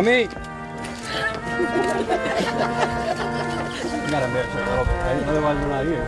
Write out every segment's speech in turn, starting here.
Mommy! You gotta mix it a little bit, right? Otherwise we're not here.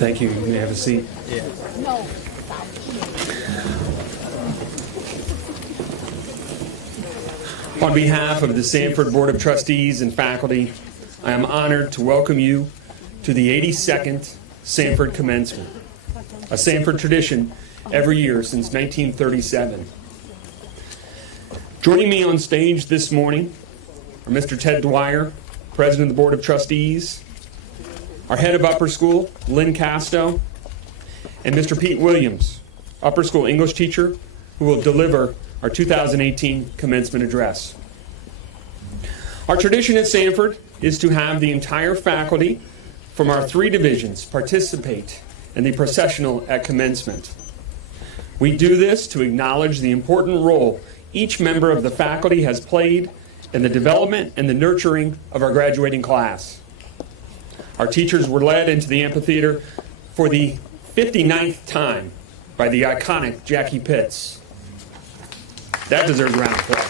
Thank you. You may have a seat. Yeah. On behalf of the Sanford Board of Trustees and faculty, I am honored to welcome you to the 82nd Sanford Commencement, a Sanford tradition every year since 1937. Joining me on stage this morning are Mr. Ted Dwyer, President of the Board of Trustees, our head of upper school, Lynn Casto, and Mr. Pete Williams, upper school English teacher, who will deliver our 2018 commencement address. Our tradition at Sanford is to have the entire faculty from our 3 divisions participate in the processional at commencement. We do this to acknowledge the important role each member of the faculty has played in the development and the nurturing of our graduating class. Our teachers were led into the amphitheater for the 59th time by the iconic Jackie Pitts. That deserves a round of applause.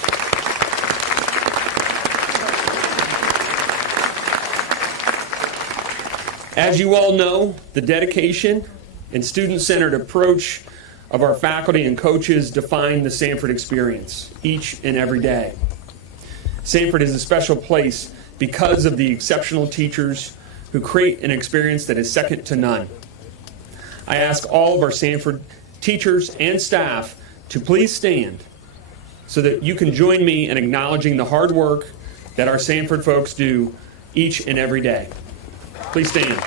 As you all know, the dedication and student-centered approach of our faculty and coaches define the Sanford experience each and every day. Sanford is a special place because of the exceptional teachers who create an experience that is second to none. I ask all of our Sanford teachers and staff to please stand so that you can join me in acknowledging the hard work that our Sanford folks do each and every day. Please stand.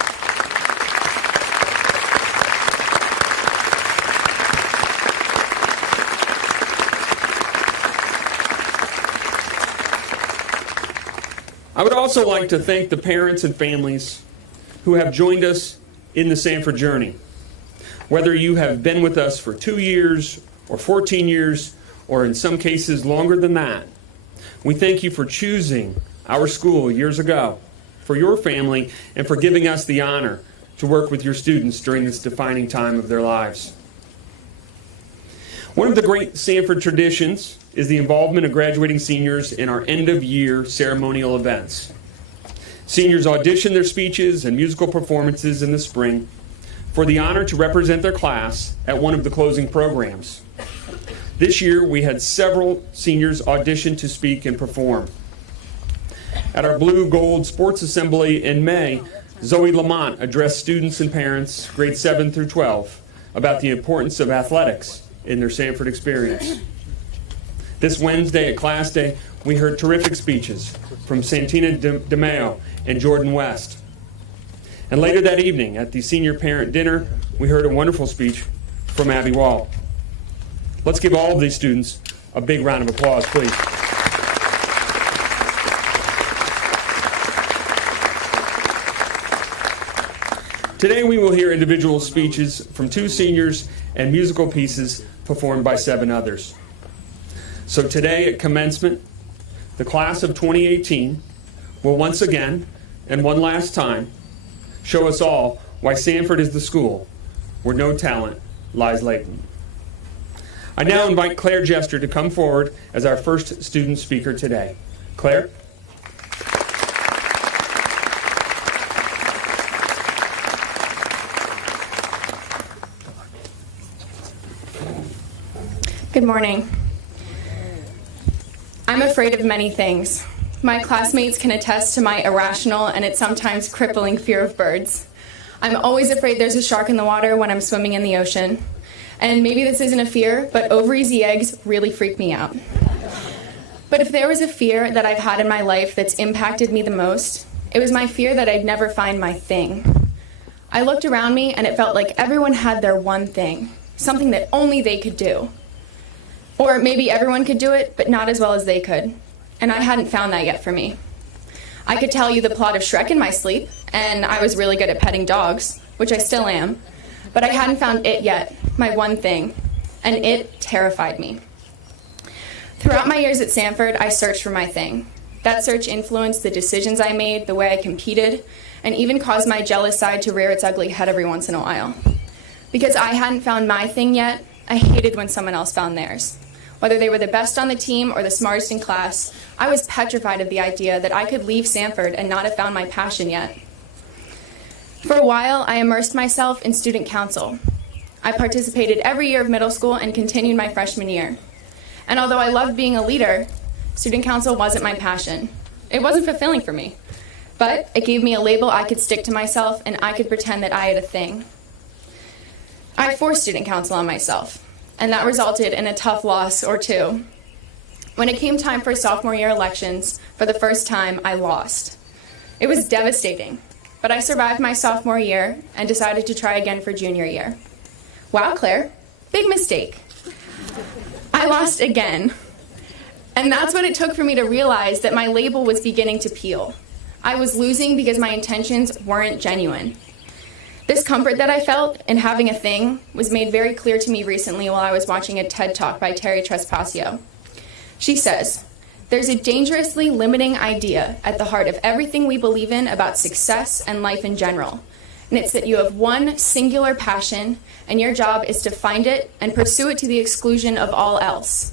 I would also like to thank the parents and families who have joined us in the Sanford journey. Whether you have been with us for 2 years or 14 years, or in some cases longer than that, we thank you for choosing our school years ago, for your family, and for giving us the honor to work with your students during this defining time of their lives. One of the great Sanford traditions is the involvement of graduating seniors in our end-of-year ceremonial events. Seniors audition their speeches and musical performances in the spring for the honor to represent their class at one of the closing programs. This year, we had several seniors audition to speak and perform. At our Blue Gold Sports Assembly in May, Zoe Lamont addressed students and parents, grades 7 through 12, about the importance of athletics in their Sanford experience. This Wednesday at Class Day, we heard terrific speeches from Santina DeMeo and Jordan West. And later that evening at the senior parent dinner, we heard a wonderful speech from Abby Wall. Let's give all of these students a big round of applause, please. Today we will hear individual speeches from 2 seniors and musical pieces performed by 7 others. So today at commencement, the class of 2018 will once again, and one last time, show us all why Sanford is the school where no talent lies latent. I now invite Claire Jester to come forward as our first student speaker today. Claire? Good morning. I'm afraid of many things. My classmates can attest to my irrational and at sometimes crippling fear of birds. I'm always afraid there's a shark in the water when I'm swimming in the ocean. And maybe this isn't a fear, but over-easy eggs really freak me out. But if there was a fear that I've had in my life that's impacted me the most, it was my fear that I'd never find my thing. I looked around me and it felt like everyone had their one thing, something that only they could do. Or maybe everyone could do it, but not as well as they could. And I hadn't found that yet for me. I could tell you the plot of Shrek in my sleep, and I was really good at petting dogs, which I still am. But I hadn't found it yet, my one thing, and it terrified me. Throughout my years at Sanford, I searched for my thing. That search influenced the decisions I made, the way I competed, and even caused my jealous side to rear its ugly head every once in a while. Because I hadn't found my thing yet, I hated when someone else found theirs. Whether they were the best on the team or the smartest in class, I was petrified of the idea that I could leave Sanford and not have found my passion yet. For a while, I immersed myself in student council. I participated every year of middle school and continued my freshman year. And although I loved being a leader, student council wasn't my passion. It wasn't fulfilling for me. But it gave me a label I could stick to myself, and I could pretend that I had a thing. I forced student council on myself, and that resulted in a tough loss or two. When it came time for sophomore year elections, for the first time, I lost. It was devastating, but I survived my sophomore year and decided to try again for junior year. Wow, Claire, big mistake. I lost again. And that's what it took for me to realize that my label was beginning to peel. I was losing because my intentions weren't genuine. This comfort that I felt in having a thing was made very clear to me recently while I was watching a TED Talk by Terry Trespassio. She says, "There's a dangerously limiting idea at the heart of everything we believe in about success and life in general. And it's that you have one singular passion, and your job is to find it and pursue it to the exclusion of all else."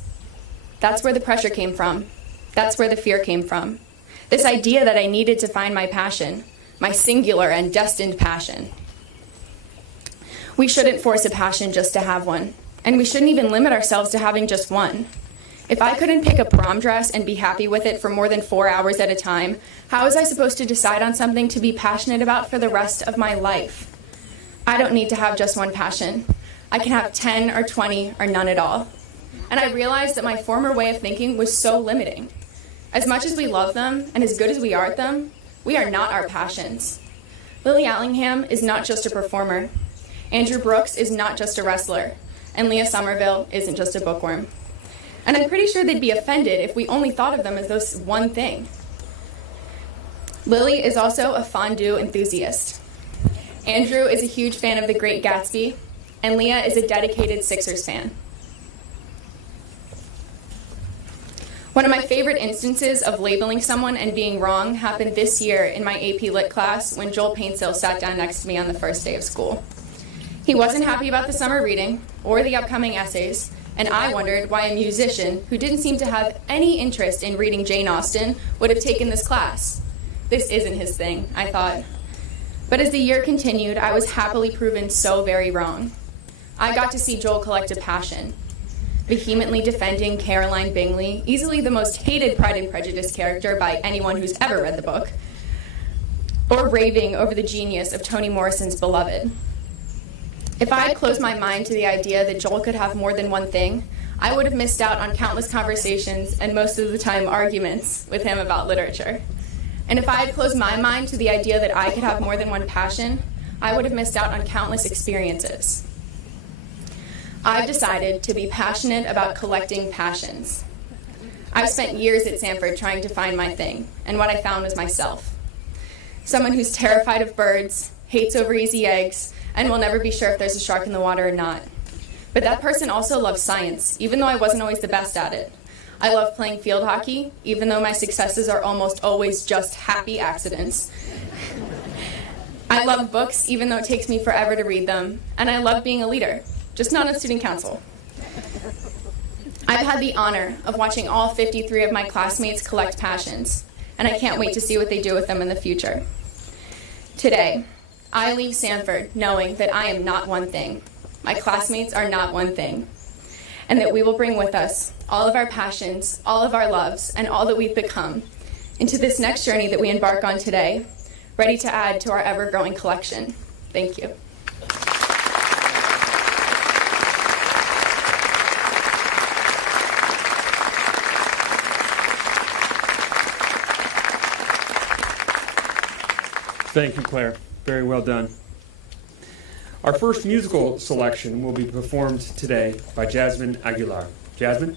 That's where the pressure came from. That's where the fear came from. This idea that I needed to find my passion, my singular and destined passion. We shouldn't force a passion just to have one, and we shouldn't even limit ourselves to having just one. If I couldn't pick a prom dress and be happy with it for more than 4 hours at a time, how was I supposed to decide on something to be passionate about for the rest of my life? I don't need to have just one passion. I can have 10 or 20 or none at all. And I realized that my former way of thinking was so limiting. As much as we love them and as good as we are at them, we are not our passions. Lily Allingham is not just a performer. Andrew Brooks is not just a wrestler. And Leah Somerville isn't just a bookworm. And I'm pretty sure they'd be offended if we only thought of them as this one thing. Lily is also a fondue enthusiast. Andrew is a huge fan of The Great Gatsby, and Leah is a dedicated Sixers fan. One of my favorite instances of labeling someone and being wrong happened this year in my AP Lit class when Joel Paintsill sat down next to me on the first day of school. He wasn't happy about the summer reading or the upcoming essays, and I wondered why a musician who didn't seem to have any interest in reading Jane Austen would have taken this class. This isn't his thing, I thought. But as the year continued, I was happily proven so very wrong. I got to see Joel collect a passion, vehemently defending Caroline Bingley, easily the most hated Pride and Prejudice character by anyone who's ever read the book, or raving over the genius of Toni Morrison's Beloved. If I had closed my mind to the idea that Joel could have more than one thing, I would have missed out on countless conversations and most of the time arguments with him about literature. And if I had closed my mind to the idea that I could have more than one passion, I would have missed out on countless experiences. I've decided to be passionate about collecting passions. I've spent years at Sanford trying to find my thing, and what I found was myself. Someone who's terrified of birds, hates over easy eggs, and will never be sure if there's a shark in the water or not. But that person also loves science, even though I wasn't always the best at it. I love playing field hockey, even though my successes are almost always just happy accidents. I love books, even though it takes me forever to read them. And I love being a leader, just not on student council. I've had the honor of watching all 53 of my classmates collect passions, and I can't wait to see what they do with them in the future. Today, I leave Sanford knowing that I am not one thing. My classmates are not one thing. And that we will bring with us all of our passions, all of our loves, and all that we've become into this next journey that we embark on today, ready to add to our ever-growing collection. Thank you. Thank you, Claire. Very well done. Our first musical selection will be performed today by Jasmine Aguilar. Jasmine?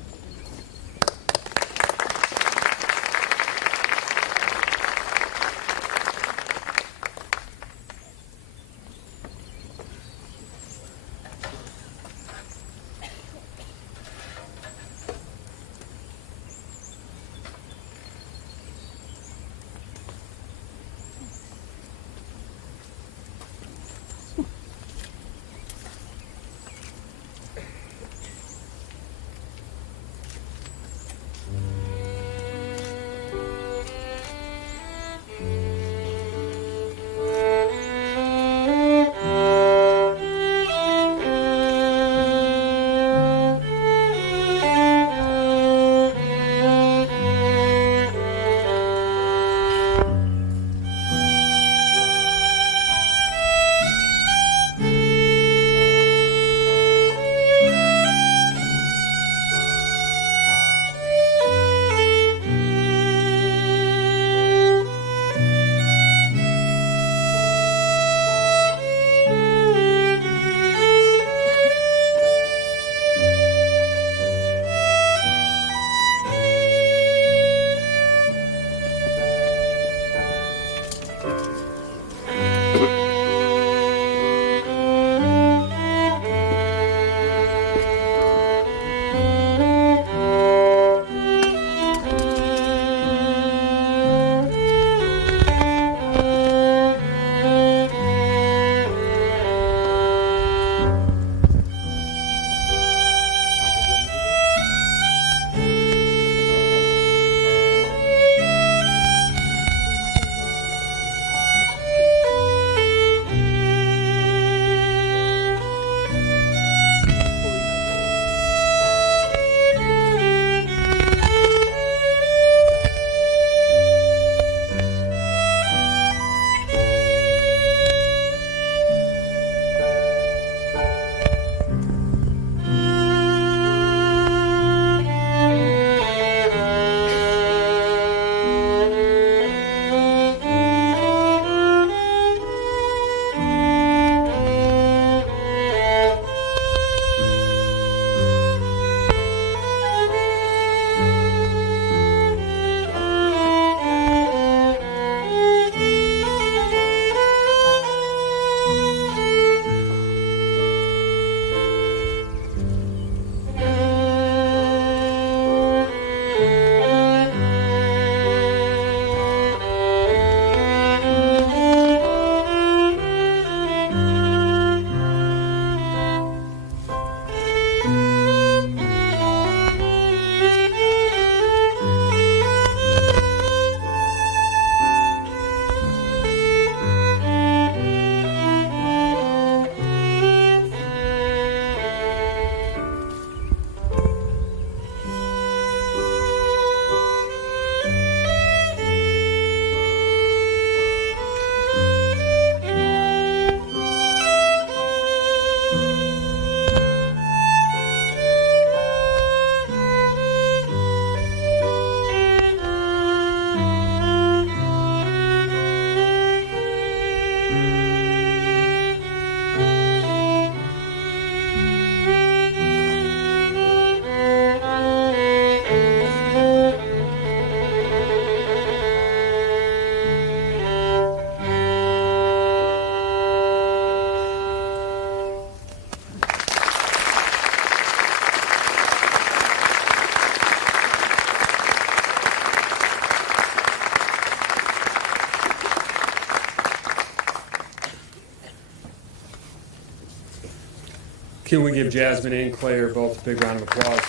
Can we give Jasmine and Claire both a big round of applause?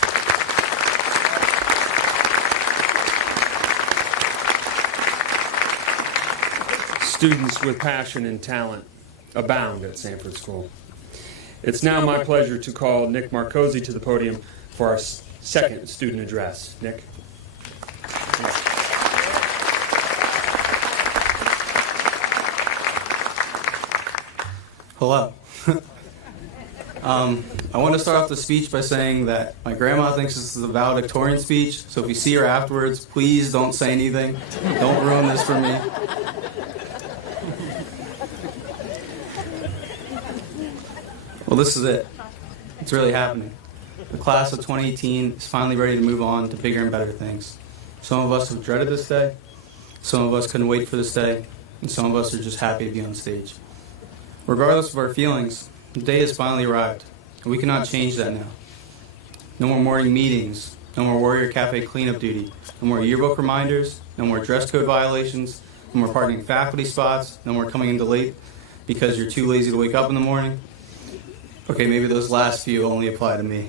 Students with passion and talent abound at Sanford School. It's now my pleasure to call Nick Marcosi to the podium for our second student address. Nick. Hello. I want to start off the speech by saying that my grandma thinks this is a valedictorian speech, so if you see her afterwards, please don't say anything. Don't ruin this for me. Well, this is it. It's really happening. The class of 2018 is finally ready to move on to bigger and better things. Some of us have dreaded this day, some of us couldn't wait for this day, and some of us are just happy to be on stage. Regardless of our feelings, the day has finally arrived, and we cannot change that now. No more morning meetings, no more Warrior Cafe cleanup duty, no more yearbook reminders, no more dress code violations, no more parking faculty spots, no more coming in late because you're too lazy to wake up in the morning. Okay, maybe those last few only apply to me.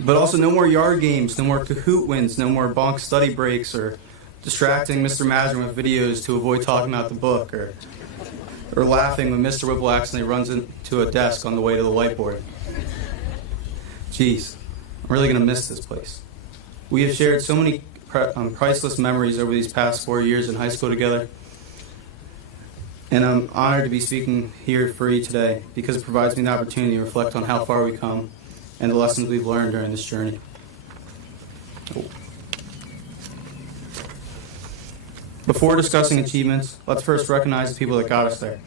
But also no more yard games, no more Kahoot wins, no more bunk study breaks, or distracting Mr. Madron with videos to avoid talking about the book, or laughing when Mr. Whipple accidentally runs into a desk on the way to the whiteboard. Jeez, I'm really going to miss this place. We have shared so many priceless memories over these past 4 years in high school together, and I'm honored to be speaking here for you today because it provides me the opportunity to reflect on how far we've come and the lessons we've learned during this journey. Before discussing achievements, let's first recognize the people that got us there.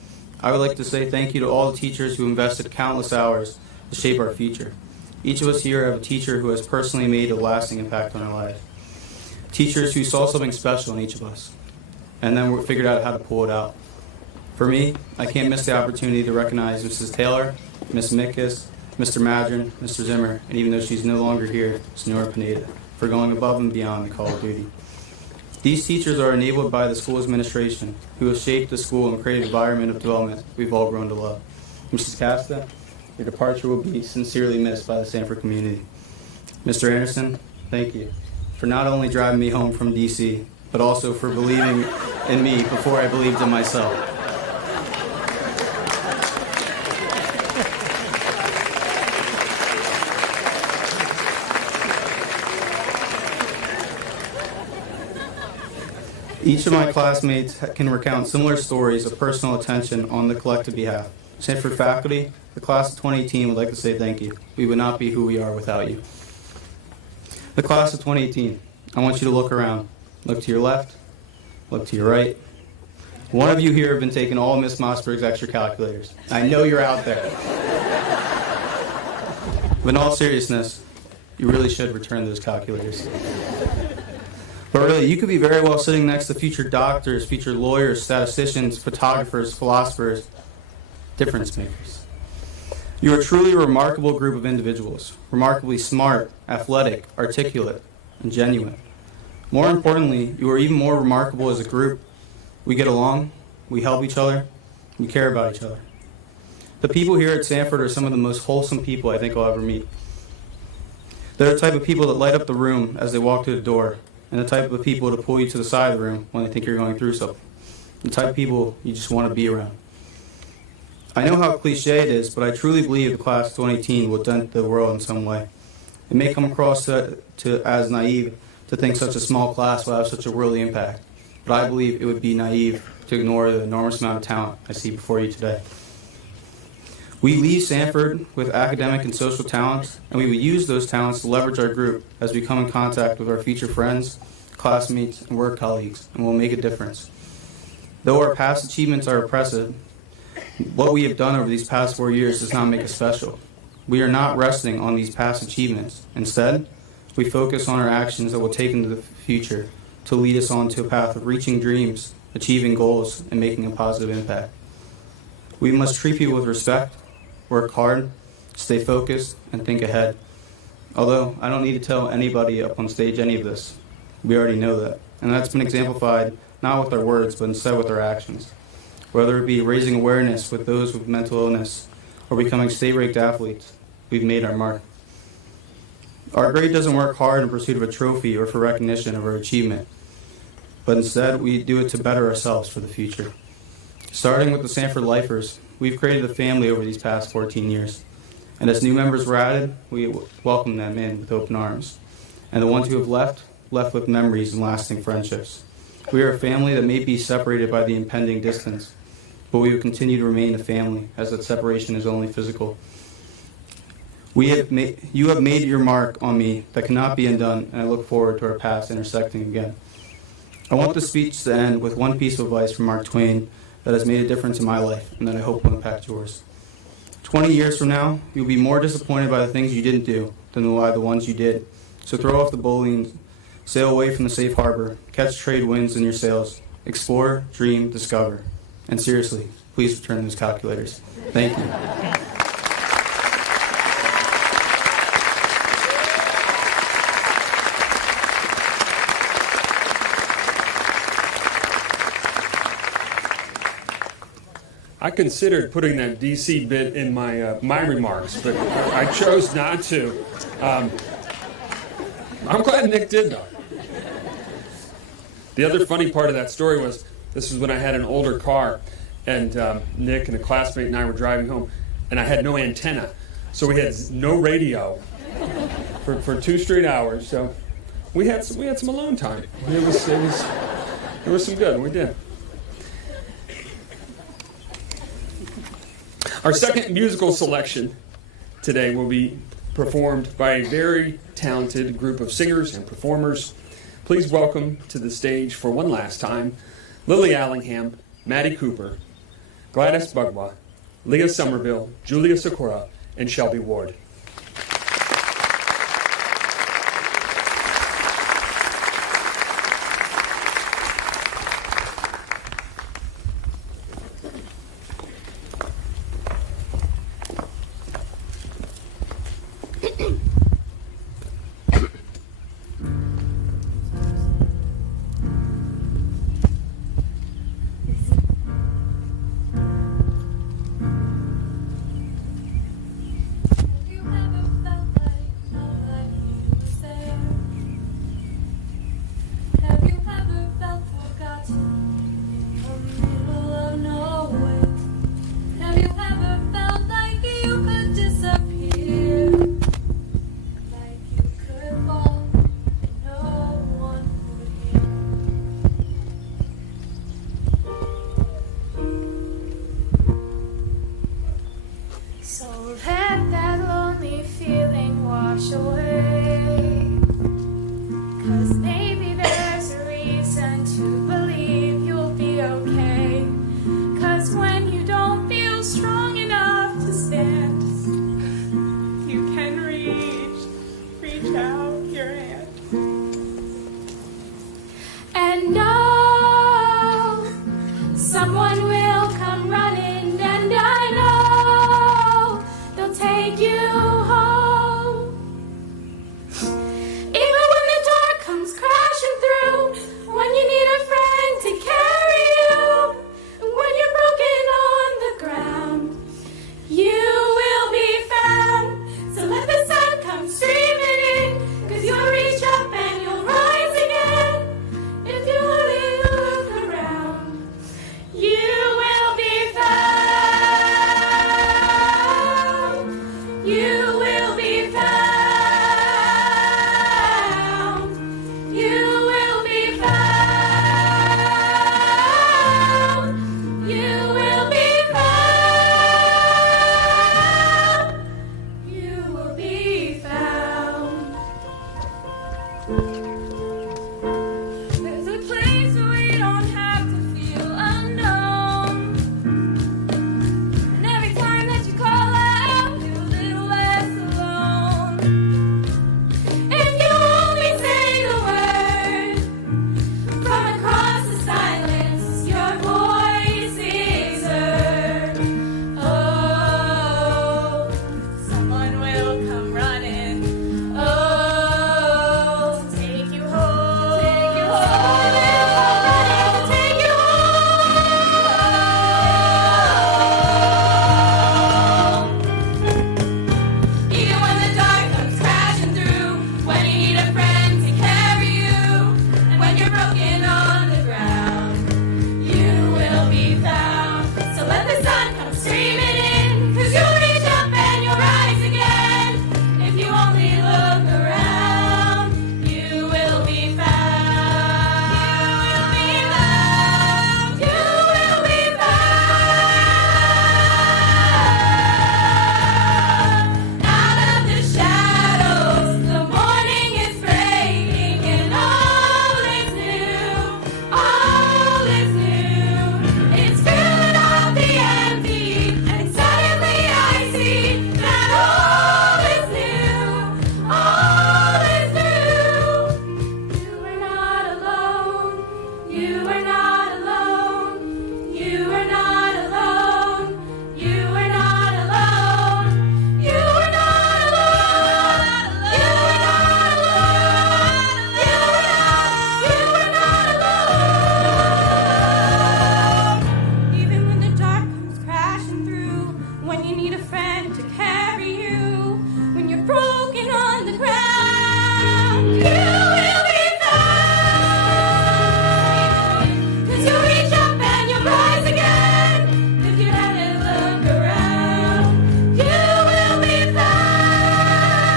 I would like to say thank you to all the teachers who invested countless hours to shape our future. Each of us here have a teacher who has personally made a lasting impact on our life. Teachers who saw something special in each of us, and then we figured out how to pull it out. For me, I can't miss the opportunity to recognize Mrs. Taylor, Ms. Mickis, Mr. Madron, Mr. Zimmer, and even though she's no longer here, Sonora Pineda, for going above and beyond the call of duty. These teachers are enabled by the school's administration, who has shaped the school and created an environment of development we've all grown to love. Mrs. Casta, your departure will be sincerely missed by the Sanford community. Mr. Anderson, thank you for not only driving me home from D.C., but also for believing in me before I believed in myself. Each of my classmates can recount similar stories of personal attention on the collective behalf. Sanford faculty, the class of 2018 would like to say thank you. We would not be who we are without you. The class of 2018, I want you to look around. Look to your left, look to your right. One of you here have been taking all Miss Mossberg's extra calculators. I know you're out there. But in all seriousness, you really should return those calculators. But really, you could be very well sitting next to future doctors, future lawyers, statisticians, photographers, philosophers, difference makers. You are truly a remarkable group of individuals, remarkably smart, athletic, articulate, and genuine. More importantly, you are even more remarkable as a group. We get along, we help each other, we care about each other. The people here at Sanford are some of the most wholesome people I think I'll ever meet. They're the type of people that light up the room as they walk through the door, and the type of people to pull you to the side of the room when they think you're going through something. The type of people you just want to be around. I know how cliche it is, but I truly believe the class of 2018 will dent the world in some way. It may come across as naive to think such a small class will have such a worldly impact, but I believe it would be naive to ignore the enormous amount of talent I see before you today. We leave Sanford with academic and social talents, and we will use those talents to leverage our group as we come in contact with our future friends, classmates, and work colleagues, and will make a difference. Though our past achievements are impressive, what we have done over these past 4 years does not make us special. We are not resting on these past achievements. Instead, we focus on our actions that will take into the future to lead us on to a path of reaching dreams, achieving goals, and making a positive impact. We must treat people with respect, work hard, stay focused, and think ahead. Although, I don't need to tell anybody up on stage any of this. We already know that. And that's been exemplified not with our words, but instead with our actions. Whether it be raising awareness with those with mental illness, or becoming state-ranked athletes, we've made our mark. Our grade doesn't work hard in pursuit of a trophy or for recognition of our achievement, but instead we do it to better ourselves for the future. Starting with the Sanford Lifers, we've created a family over these past 14 years. And as new members were added, we welcome them in with open arms. And the ones who have left with memories and lasting friendships. We are a family that may be separated by the impending distance, but we will continue to remain a family, as that separation is only physical. You have made your mark on me that cannot be undone, and I look forward to our paths intersecting again. I want the speech to end with one piece of advice from Mark Twain that has made a difference in my life, and that I hope will impact yours. 20 years from now, you'll be more disappointed by the things you didn't do than by the ones you did. So throw off the bullying, sail away from the safe harbor, catch trade winds in your sails, explore, dream, discover. And seriously, please return those calculators. Thank you. I considered putting that DC bit in my remarks, but I chose not to. I'm glad Nick did, though. The other funny part of that story was, this was when I had an older car, and Nick and a classmate and I were driving home, and I had no antenna, so we had no radio for 2 straight hours. So we had some alone time. It was some good. We did. Our second musical selection today will be performed by a very talented group of singers and performers. Please welcome to the stage for one last time, Lily Allingham, Maddie Cooper, Gladys Bugwa, Leah Somerville, Julia Sakura, and Shelby Ward. hand to carry you when you're broken on the ground. You will be found, 'cause you'll reach up and you'll rise again if you let it look around. You will be found.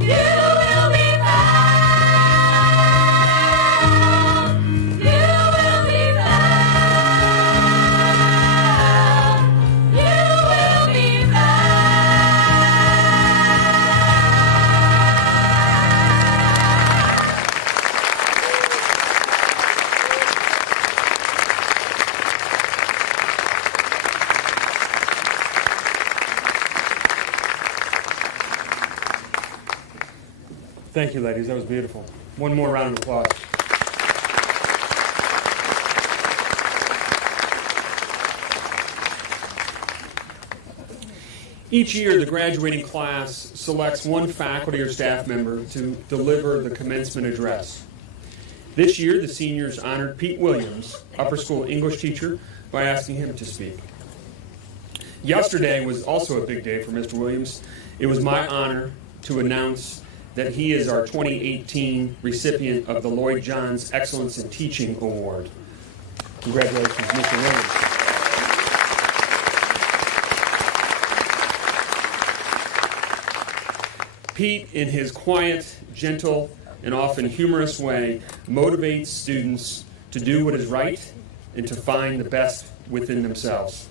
You will be found. You will be found. You will be Thank you, ladies. That was beautiful. One more round of applause. Each year, the graduating class selects one faculty or staff member to deliver the commencement address. This year, the seniors honored Pete Williams, upper school English teacher, by asking him to speak. Yesterday was also a big day for Mr. Williams. It was my honor to announce that he is our 2018 recipient of the Lloyd Johns Excellence in Teaching Award. Congratulations, Mr. Williams. Pete, in his quiet, gentle, and often humorous way, motivates students to do what is right and to find the best within themselves.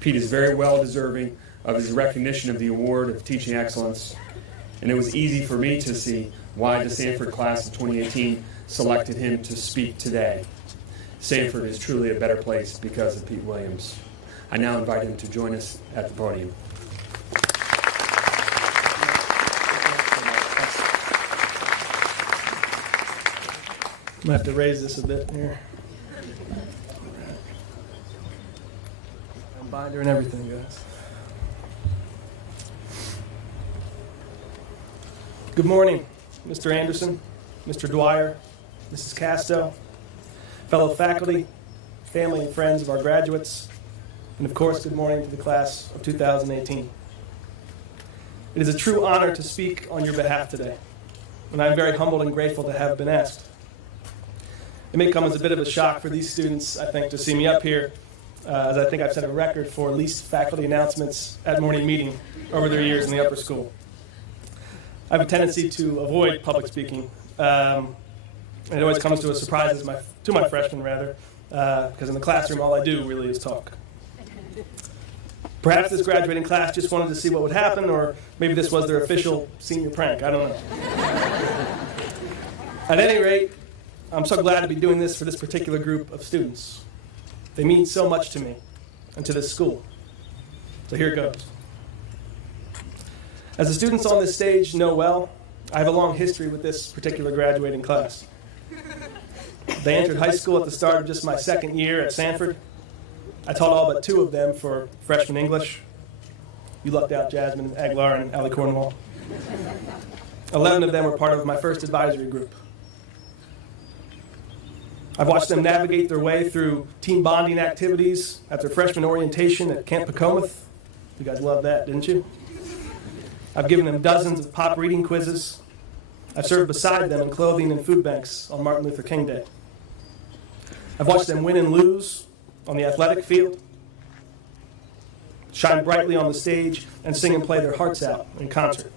Pete is very well deserving of his recognition of the Award of Teaching Excellence, and it was easy for me to see why the Sanford class of 2018 selected him to speak today. Sanford is truly a better place because of Pete Williams. I now invite him to join us at the podium. I'm going to have to raise this a bit here. Binder and everything, guys. Good morning, Mr. Anderson, Mr. Dwyer, Mrs. Casto, fellow faculty, family and friends of our graduates, and of course, good morning to the class of 2018. It is a true honor to speak on your behalf today, and I'm very humbled and grateful to have been asked. It may come as a bit of a shock for these students, I think, to see me up here, as I think I've set a record for least faculty announcements at morning meeting over their years in the upper school. I have a tendency to avoid public speaking, and it always comes to a surprise to my freshmen, because in the classroom all I do really is talk. Perhaps this graduating class just wanted to see what would happen, or maybe this was their official senior prank, I don't know. At any rate, I'm so glad to be doing this for this particular group of students. They mean so much to me and to this school. So here it goes. As the students on this stage know well, I have a long history with this particular graduating class. They entered high school at the start of just my second year at Sanford. I taught all but two of them for freshman English. You lucked out, Jasmine Aguilar and Allie Cornwall. 11 of them were part of my first advisory group. I've watched them navigate their way through team bonding activities at their freshman orientation at Camp Pacomath. You guys loved that, didn't you? I've given them dozens of pop reading quizzes. I've served beside them in clothing and food banks on Martin Luther King Day. I've watched them win and lose on the athletic field, shine brightly on the stage, and sing and play their hearts out in concert.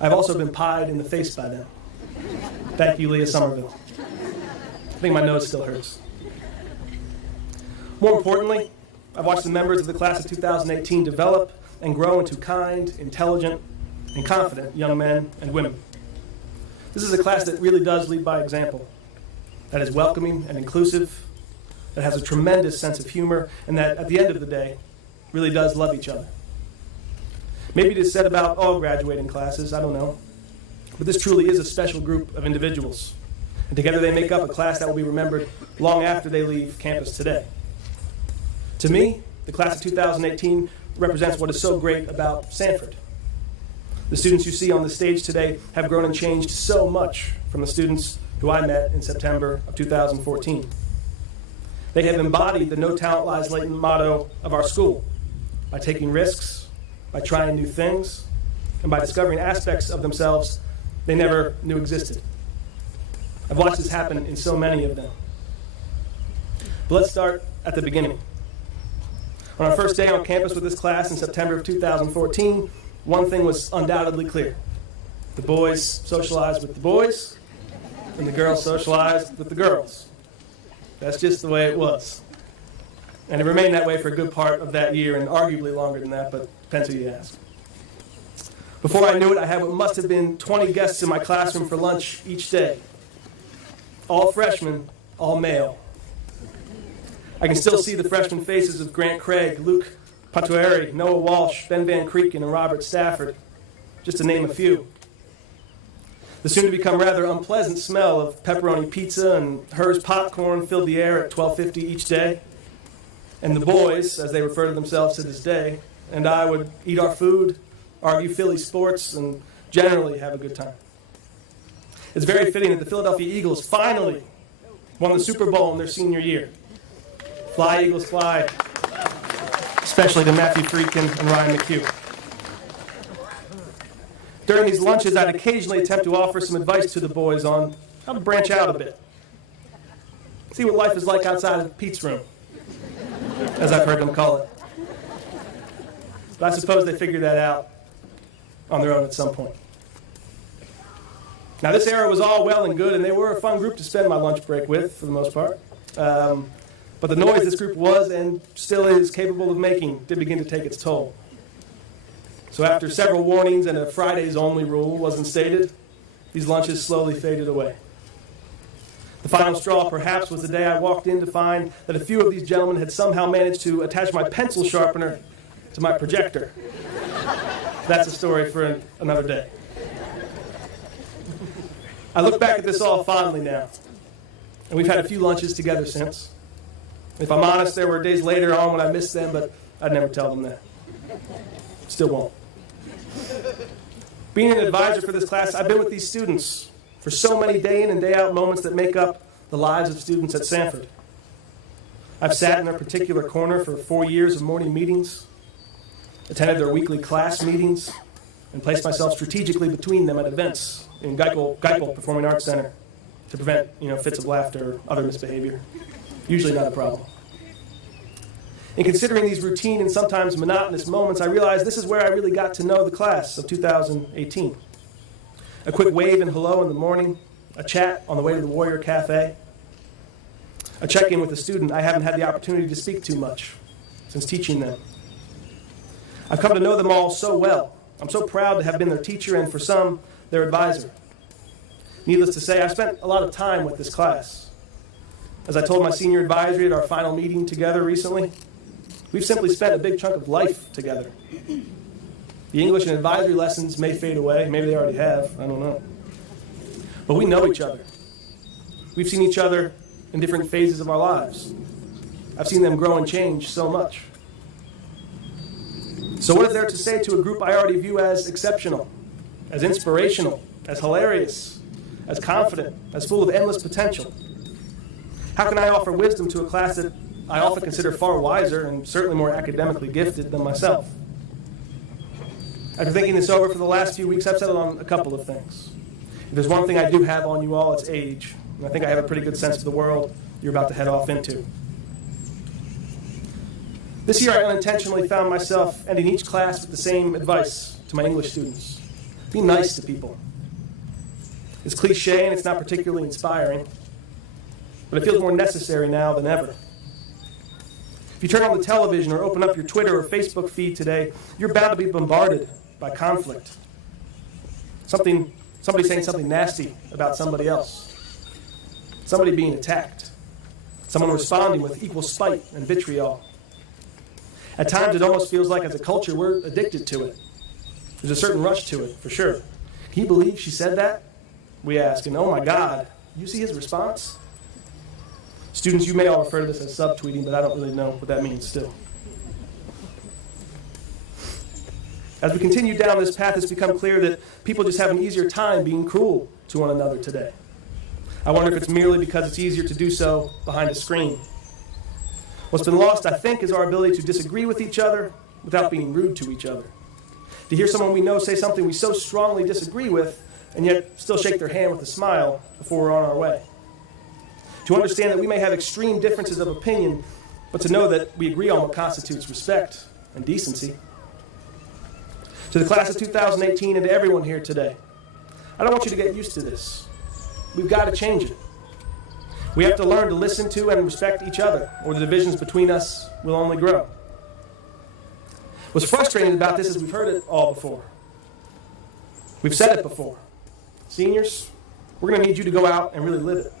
I've also been pied in the face by them. Thank you, Leah Somerville. I think my nose still hurts. More importantly, I've watched the members of the class of 2018 develop and grow into kind, intelligent, and confident young men and women. This is a class that really does lead by example, that is welcoming and inclusive, that has a tremendous sense of humor, and that, at the end of the day, really does love each other. Maybe it is said about all graduating classes, I don't know, but this truly is a special group of individuals. And together they make up a class that will be remembered long after they leave campus today. To me, the class of 2018 represents what is so great about Sanford. The students you see on the stage today have grown and changed so much from the students who I met in September of 2014. They have embodied the no talent lies latent motto of our school by taking risks, by trying new things, and by discovering aspects of themselves they never knew existed. I've watched this happen in so many of them. But let's start at the beginning. On our first day on campus with this class in September of 2014, one thing was undoubtedly clear. The boys socialized with the boys, and the girls socialized with the girls. That's just the way it was. And it remained that way for a good part of that year, and arguably longer than that, but depends who you ask. Before I knew it, I had what must have been 20 guests in my classroom for lunch each day. All freshmen, all male. I can still see the freshman faces of Grant Craig, Luke Patueri, Noah Walsh, Ben Van Creeken, and Robert Stafford, just to name a few. The soon-to-become rather unpleasant smell of pepperoni pizza and hers popcorn filled the air at 12:50 each day. And the boys, as they refer to themselves to this day, and I would eat our food, argue Philly sports, and generally have a good time. It's very fitting that the Philadelphia Eagles finally won the Super Bowl in their senior year. Fly, Eagles, fly. Especially to Matthew Friedkin and Ryan McHugh. During these lunches, I'd occasionally attempt to offer some advice to the boys on how to branch out a bit. See what life is like outside of Pete's room, as I've heard them call it. But I suppose they figured that out on their own at some point. Now, this era was all well and good, and they were a fun group to spend my lunch break with, for the most part. But the noise this group was and still is capable of making did begin to take its toll. So after several warnings and a Fridays-only rule was instated, these lunches slowly faded away. The final straw, perhaps, was the day I walked in to find that a few of these gentlemen had somehow managed to attach my pencil sharpener to my projector. That's a story for another day. I look back at this all fondly now, and we've had a few lunches together since. If I'm honest, there were days later on when I missed them, but I'd never tell them that. Still won't. Being an advisor for this class, I've been with these students for so many day in and day out moments that make up the lives of students at Sanford. I've sat in their particular corner for 4 years of morning meetings, attended their weekly class meetings, and placed myself strategically between them at events in Geipel Performing Arts Center to prevent, fits of laughter or other misbehavior. Usually not a problem. In considering these routine and sometimes monotonous moments, I realized this is where I really got to know the class of 2018. A quick wave and hello in the morning, a chat on the way to the Warrior Cafe, a check-in with a student I haven't had the opportunity to speak to much since teaching them. I've come to know them all so well. I'm so proud to have been their teacher and, for some, their advisor. Needless to say, I spent a lot of time with this class. As I told my senior advisory at our final meeting together recently, we've simply spent a big chunk of life together. The English and advisory lessons may fade away. Maybe they already have. I don't know. But we know each other. We've seen each other in different phases of our lives. I've seen them grow and change so much. So what is there to say to a group I already view as exceptional, as inspirational, as hilarious, as confident, as full of endless potential? How can I offer wisdom to a class that I often consider far wiser and certainly more academically gifted than myself? After thinking this over for the last few weeks, I've settled on a couple of things. If there's one thing I do have on you all, it's age. And I think I have a pretty good sense of the world you're about to head off into. This year I unintentionally found myself ending each class with the same advice to my English students. Be nice to people. It's cliche and it's not particularly inspiring, but it feels more necessary now than ever. If you turn on the television or open up your Twitter or Facebook feed today, you're bound to be bombarded by conflict. Somebody saying something nasty about somebody else. Somebody being attacked. Someone responding with equal spite and vitriol. At times it almost feels like as a culture we're addicted to it. There's a certain rush to it, for sure. Can you believe she said that? We ask, and oh my God, you see his response? Students, you may all refer to this as subtweeting, but I don't really know what that means still. As we continue down this path, it's become clear that people just have an easier time being cruel to one another today. I wonder if it's merely because it's easier to do so behind a screen. What's been lost, I think, is our ability to disagree with each other without being rude to each other. To hear someone we know say something we so strongly disagree with, and yet still shake their hand with a smile before we're on our way. To understand that we may have extreme differences of opinion, but to know that we agree on what constitutes respect and decency. To the class of 2018 and to everyone here today, I don't want you to get used to this. We've got to change it. We have to learn to listen to and respect each other, or the divisions between us will only grow. What's frustrating about this is we've heard it all before. We've said it before. Seniors, we're going to need you to go out and really live it.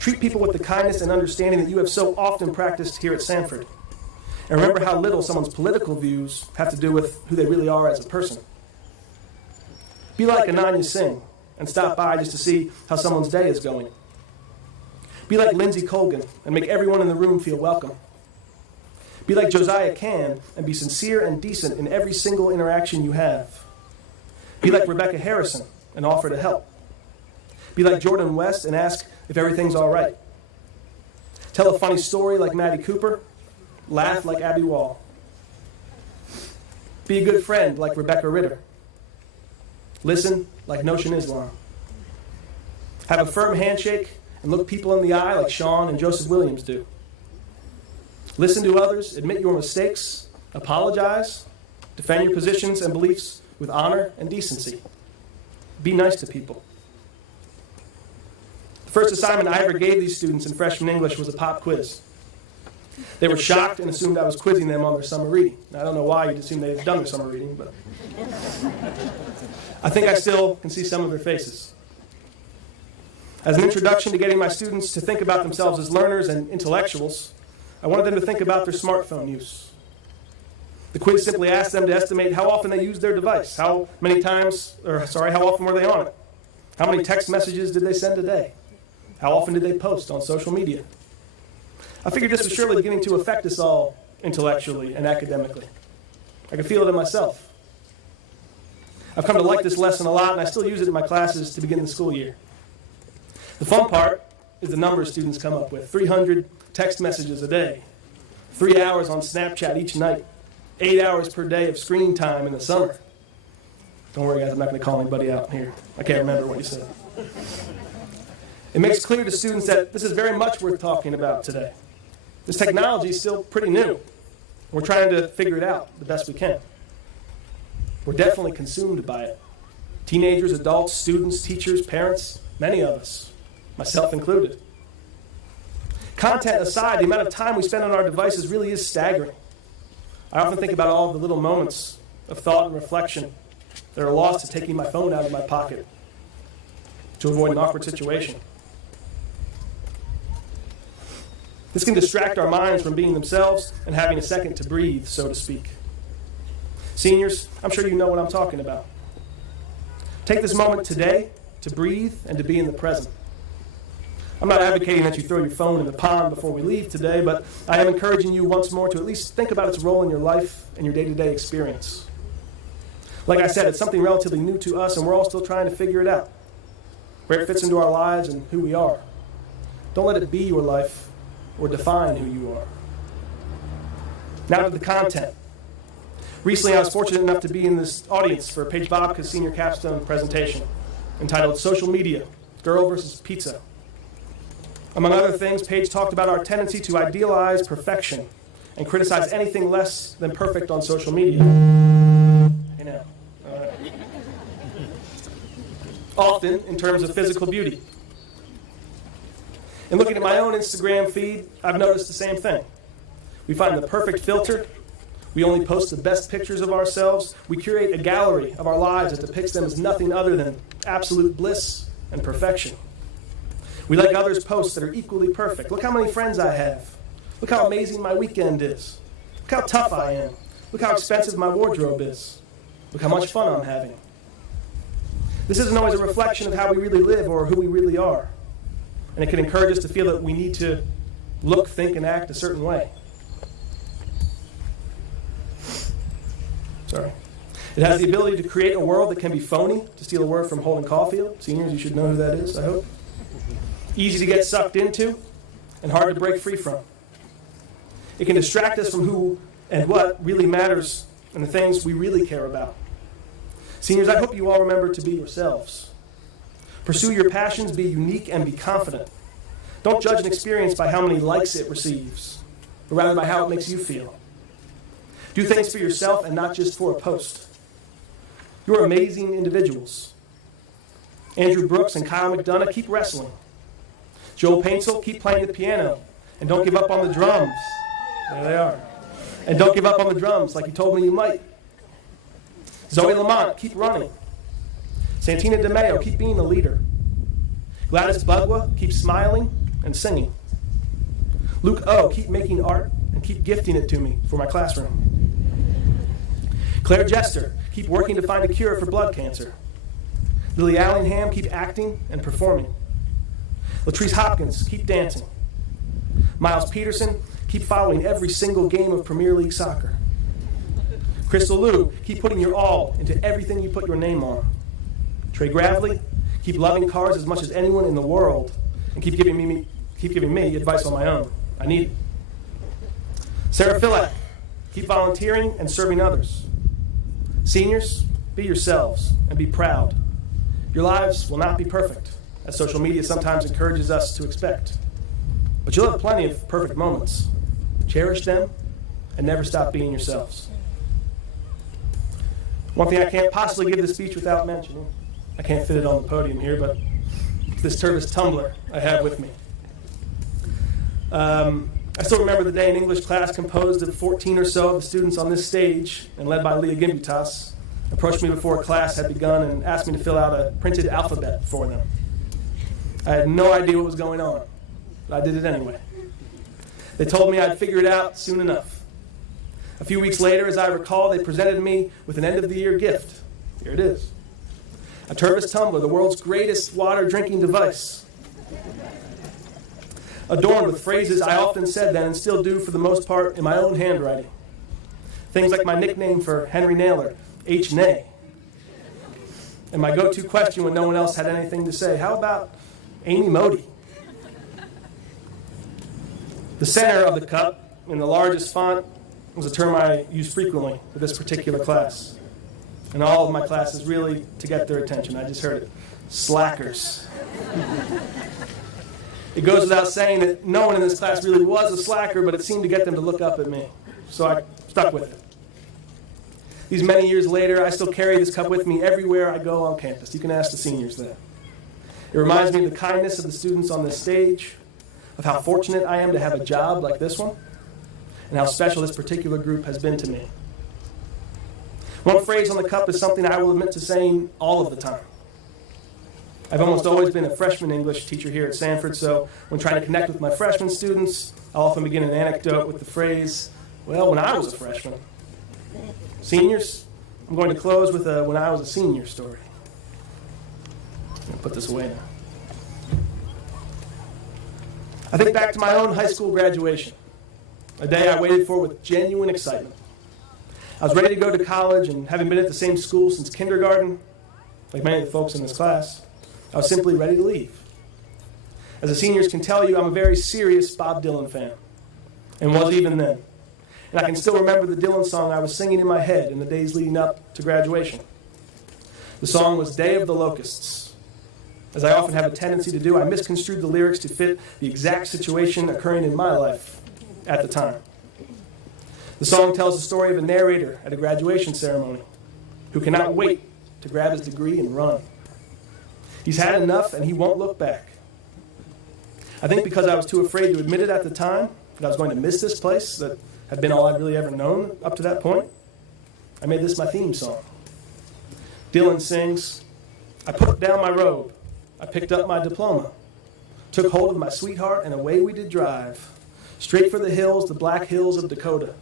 Treat people with the kindness and understanding that you have so often practiced here at Sanford. And remember how little someone's political views have to do with who they really are as a person. Be like Ananya Singh and stop by just to see how someone's day is going. Be like Lindsay Colgan and make everyone in the room feel welcome. Be like Josiah Can and be sincere and decent in every single interaction you have. Be like Rebecca Harrison and offer to help. Be like Jordan West and ask if everything's all right. Tell a funny story like Maddie Cooper. Laugh like Abby Wall. Be a good friend like Rebecca Ritter. Listen like Notion Islam. Have a firm handshake and look people in the eye like Sean and Joseph Williams do. Listen to others, admit your mistakes, apologize, defend your positions and beliefs with honor and decency. Be nice to people. The first assignment I ever gave these students in freshman English was a pop quiz. They were shocked and assumed I was quizzing them on their summer reading. Now, I don't know why you'd assume they had done their summer reading, but I think I still can see some of their faces. As an introduction to getting my students to think about themselves as learners and intellectuals, I wanted them to think about their smartphone use. The quiz simply asked them to estimate how often they used their device, how often were they on it? How many text messages did they send a day? How often did they post on social media? I figured this was surely beginning to affect us all intellectually and academically. I could feel it in myself. I've come to like this lesson a lot, and I still use it in my classes to begin the school year. The fun part is the number students come up with. 300 text messages a day, 3 hours on Snapchat each night, 8 hours per day of screen time in the summer. Don't worry, guys, I'm not going to call anybody out here. I can't remember what you said. It makes clear to students that this is very much worth talking about today. This technology is still pretty new. We're trying to figure it out the best we can. We're definitely consumed by it. Teenagers, adults, students, teachers, parents, many of us, myself included. Content aside, the amount of time we spend on our devices really is staggering. I often think about all the little moments of thought and reflection that are lost to taking my phone out of my pocket to avoid an awkward situation. This can distract our minds from being themselves and having a second to breathe, so to speak. Seniors, I'm sure you know what I'm talking about. Take this moment today to breathe and to be in the present. I'm not advocating that you throw your phone in the pond before we leave today, but I am encouraging you once more to at least think about its role in your life and your day-to-day experience. Like I said, it's something relatively new to us, and we're all still trying to figure it out, where it fits into our lives and who we are. Don't let it be your life or define who you are. Now to the content. Recently, I was fortunate enough to be in this audience for Paige Bobka's senior capstone presentation entitled Social Media, Girl versus Pizza. Among other things, Paige talked about our tendency to idealize perfection and criticize anything less than perfect on social media. Hey now. All right. Often in terms of physical beauty. In looking at my own Instagram feed, I've noticed the same thing. We find the perfect filter. We only post the best pictures of ourselves. We curate a gallery of our lives that depicts them as nothing other than absolute bliss and perfection. We like others' posts that are equally perfect. Look how many friends I have. Look how amazing my weekend is. Look how tough I am. Look how expensive my wardrobe is. Look how much fun I'm having. This isn't always a reflection of how we really live or who we really are. And it can encourage us to feel that we need to look, think, and act a certain way. Sorry. It has the ability to create a world that can be phony, to steal a word from Holden Caulfield. Seniors, you should know who that is, I hope. Easy to get sucked into and hard to break free from. It can distract us from who and what really matters and the things we really care about. Seniors, I hope you all remember to be yourselves. Pursue your passions, be unique, and be confident. Don't judge an experience by how many likes it receives, but rather by how it makes you feel. Do things for yourself and not just for a post. You're amazing individuals. Andrew Brooks and Kyle McDonough, keep wrestling. Joel Paintsel, keep playing the piano. And don't give up on the drums. There they are. And don't give up on the drums like you told me you might. Zoe Lamont, keep running. Santina DeMeo, keep being the leader. Gladys Bugwa, keep smiling and singing. Luke O, keep making art and keep gifting it to me for my classroom. Claire Jester, keep working to find a cure for blood cancer. Lily Allingham, keep acting and performing. Latrice Hopkins, keep dancing. Miles Peterson, keep following every single game of Premier League soccer. Crystal Liu, keep putting your all into everything you put your name on. Trey Gravely, keep loving cars as much as anyone in the world, and keep giving me advice on my own. I need it. Sarah Philak, keep volunteering and serving others. Seniors, be yourselves and be proud. Your lives will not be perfect, as social media sometimes encourages us to expect. But you'll have plenty of perfect moments. Cherish them and never stop being yourselves. One thing I can't possibly give this speech without mentioning, I can't fit it on the podium here, but this Tervis tumbler I have with me. I still remember the day an English class composed of 14 or so of the students on this stage and led by Leah Gimbutas approached me before class had begun and asked me to fill out a printed alphabet for them. I had no idea what was going on, but I did it anyway. They told me I'd figure it out soon enough. A few weeks later, as I recall, they presented me with an end-of-the-year gift. Here it is. A Tervis tumbler, the world's greatest water drinking device. Adorned with phrases I often said then and still do for the most part in my own handwriting. Things like my nickname for Henry Naylor, H-Nay. And my go-to question when no one else had anything to say, how about Amy Modi? The center of the cup, in the largest font, was a term I used frequently with this particular class. And all of my classes really to get their attention. I just heard it. Slackers. It goes without saying that no one in this class really was a slacker, but it seemed to get them to look up at me. So I stuck with it. These many years later, I still carry this cup with me everywhere I go on campus. You can ask the seniors that. It reminds me of the kindness of the students on this stage, of how fortunate I am to have a job like this one, and how special this particular group has been to me. One phrase on the cup is something I will admit to saying all of the time. I've almost always been a freshman English teacher here at Sanford, so when trying to connect with my freshman students, I'll often begin an anecdote with the phrase, well, when I was a freshman. Seniors, I'm going to close with a when I was a senior story. I'll put this away now. I think back to my own high school graduation, a day I waited for with genuine excitement. I was ready to go to college, and having been at the same school since kindergarten, like many of the folks in this class, I was simply ready to leave. As the seniors can tell you, I'm a very serious Bob Dylan fan, and was even then. And I can still remember the Dylan song I was singing in my head in the days leading up to graduation. The song was Day of the Locusts. As I often have a tendency to do, I misconstrued the lyrics to fit the exact situation occurring in my life at the time. The song tells the story of a narrator at a graduation ceremony who cannot wait to grab his degree and run. He's had enough and he won't look back. I think because I was too afraid to admit it at the time, that I was going to miss this place that had been all I'd really ever known up to that point, I made this my theme song. Dylan sings, I put down my robe, I picked up my diploma, took hold of my sweetheart, and away we did drive, straight for the hills, the black hills of Dakota.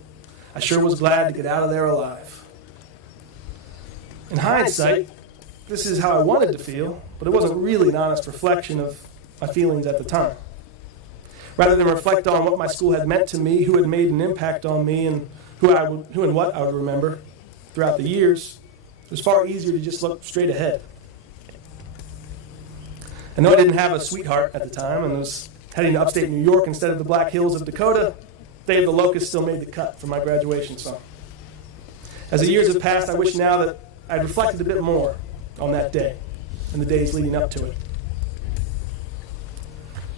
I sure was glad to get out of there alive. In hindsight, this is how I wanted to feel, but it wasn't really an honest reflection of my feelings at the time. Rather than reflect on what my school had meant to me, who had made an impact on me, and who and what I would remember throughout the years, it was far easier to just look straight ahead. And though I didn't have a sweetheart at the time and was heading to upstate New York instead of the Black Hills of Dakota, Day of the Locust still made the cut for my graduation song. As the years have passed, I wish now that I'd reflected a bit more on that day and the days leading up to it.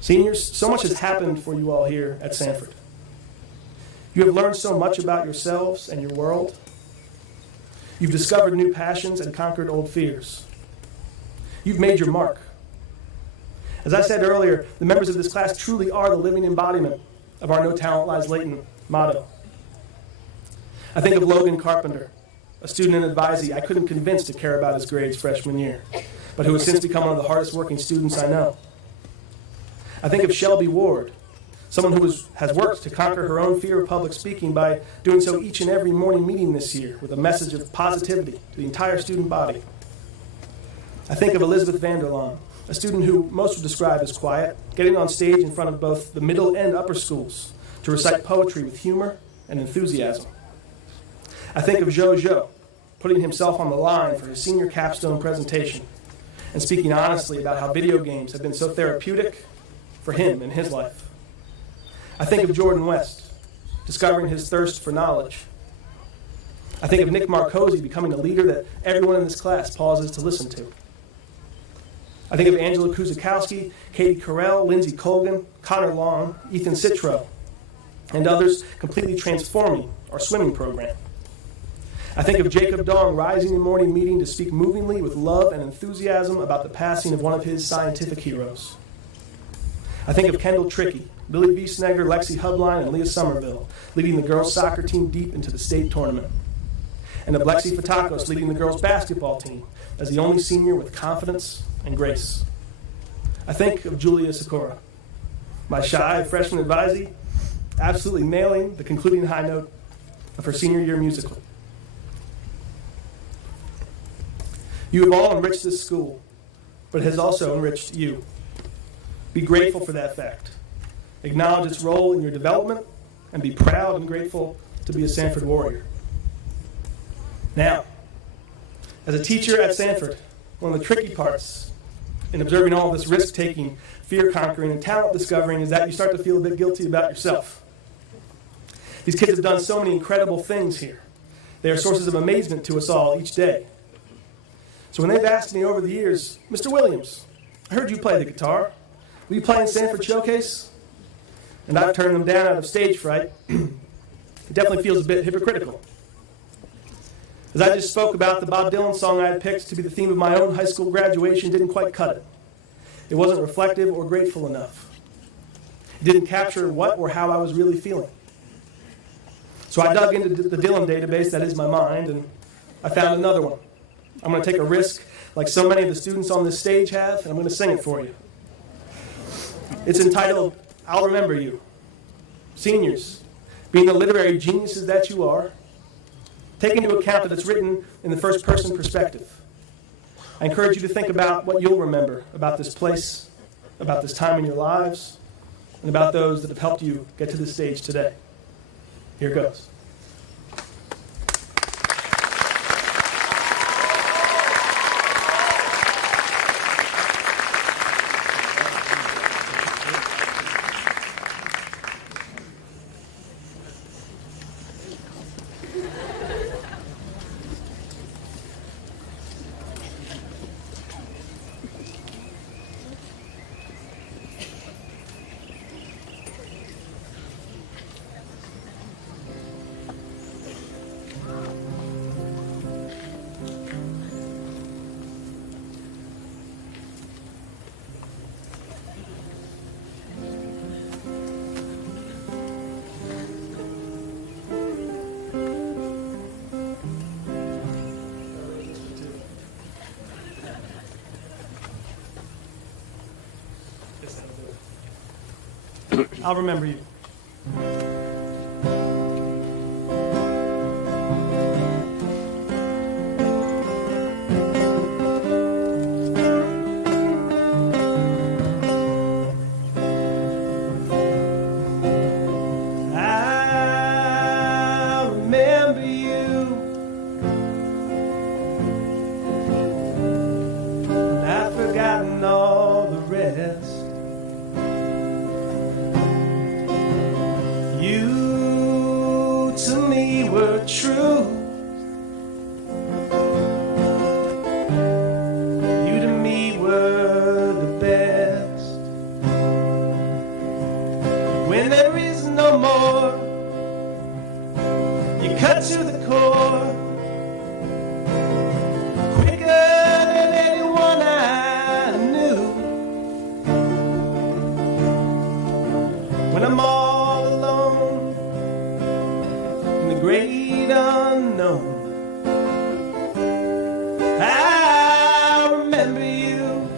Seniors, so much has happened for you all here at Sanford. You have learned so much about yourselves and your world. You've discovered new passions and conquered old fears. You've made your mark. As I said earlier, the members of this class truly are the living embodiment of our "No Talent Lies Latent" motto. I think of Logan Carpenter, a student in advisee I couldn't convince to care about his grades freshman year, but who has since become one of the hardest working students I know. I think of Shelby Ward, someone who has worked to conquer her own fear of public speaking by doing so each and every morning meeting this year with a message of positivity to the entire student body. I think of Elizabeth Vanderlaan, a student who most would describe as quiet, getting on stage in front of both the middle and upper schools to recite poetry with humor and enthusiasm. I think of Joe, putting himself on the line for his senior capstone presentation and speaking honestly about how video games have been so therapeutic for him in his life. I think of Jordan West, discovering his thirst for knowledge. I think of Nick Marcosi becoming a leader that everyone in this class pauses to listen to. I think of Angela Kuzikowski, Katie Carell, Lindsay Colgan, Connor Long, Ethan Citro, and others completely transforming our swimming program. I think of Jacob Dong rising in morning meeting to speak movingly with love and enthusiasm about the passing of one of his scientific heroes. I think of Kendall Trickey, Billy Wiesnegger, Lexi Hubline, and Leah Somerville leading the girls' soccer team deep into the state tournament. And of Lexi Fatakos leading the girls' basketball team as the only senior with confidence and grace. I think of Julia Sikora, my shy freshman advisee, absolutely nailing the concluding high note of her senior year musical. You have all enriched this school, but it has also enriched you. Be grateful for that fact. Acknowledge its role in your development, and be proud and grateful to be a Sanford warrior. Now, as a teacher at Sanford, one of the tricky parts in observing all this risk-taking, fear-conquering, and talent discovering is that you start to feel a bit guilty about yourself. These kids have done so many incredible things here. They are sources of amazement to us all each day. So when they've asked me over the years, "Mr. Williams, I heard you play the guitar. Will you play in Sanford Showcase?" And I've turned them down out of stage fright. It definitely feels a bit hypocritical. As I just spoke about, the Bob Dylan song I had picked to be the theme of my own high school graduation didn't quite cut it. It wasn't reflective or grateful enough. It didn't capture what or how I was really feeling. So I dug into the Dylan database that is my mind, and I found another one. I'm going to take a risk like so many of the students on this stage have, and I'm going to sing it for you. It's entitled, "I'll Remember You." Seniors, being the literary geniuses that you are, take into account that it's written in the first-person perspective. I encourage you to think about what you'll remember about this place, about this time in your lives, and about those that have helped you get to this stage today. Here goes. I'll remember you. I'll remember you. And I've forgotten all the rest. were true. You to me were the best. When there is no more, you cut to the core, quicker than anyone I knew. When I'm all alone in the great unknown, I remember you.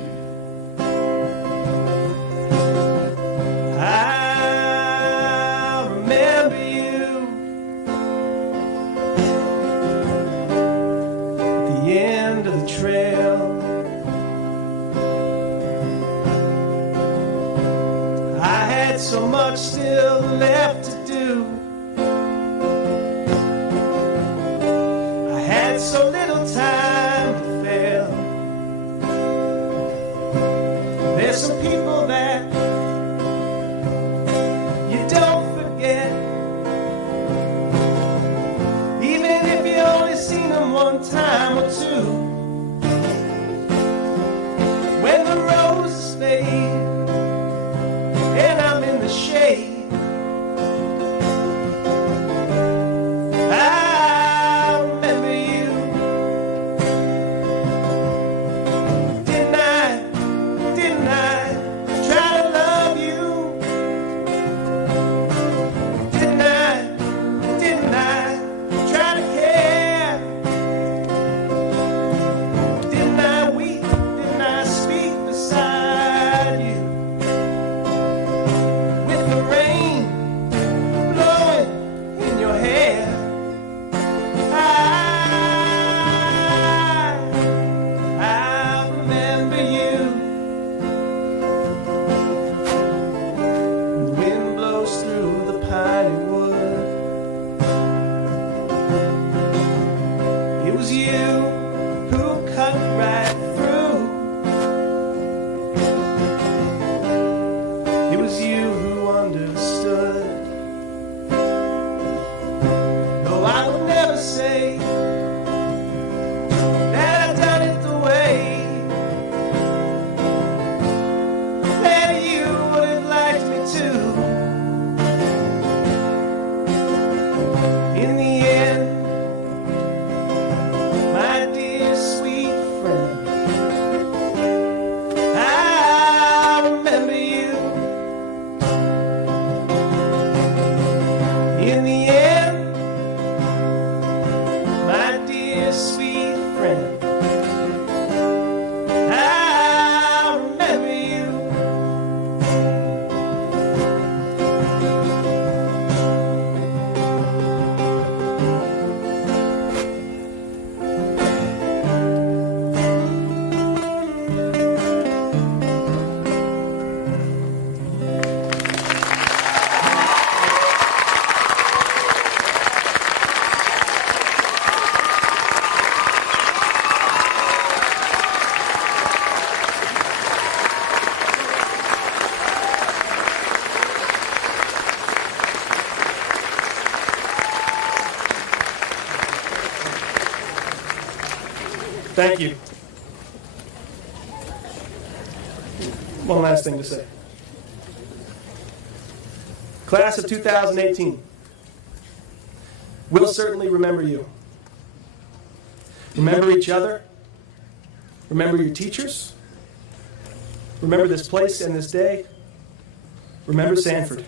I remember you. At the end of the trail, I had so much still left to do. I had so little time to fail. There's some people that you don't forget, even if you only seen them one time or two. When the roses fade and I'm in the shade, I remember you. Didn't I try to love you? Didn't I try to care? Didn't I weep? Didn't I speak beside you? With the rain blowing in your hair, I remember you. The wind blows through the piney wood. It was you who cut right through. It was you who understood. Though I would never say that I'd done it the way that you would have liked me to. In the end, my dear sweet friend, I remember you. In the end, my dear sweet friend, I remember you. Thank you. One last thing to say. Class of 2018, we'll certainly remember you. Remember each other. Remember your teachers. Remember this place and this day. Remember Sanford.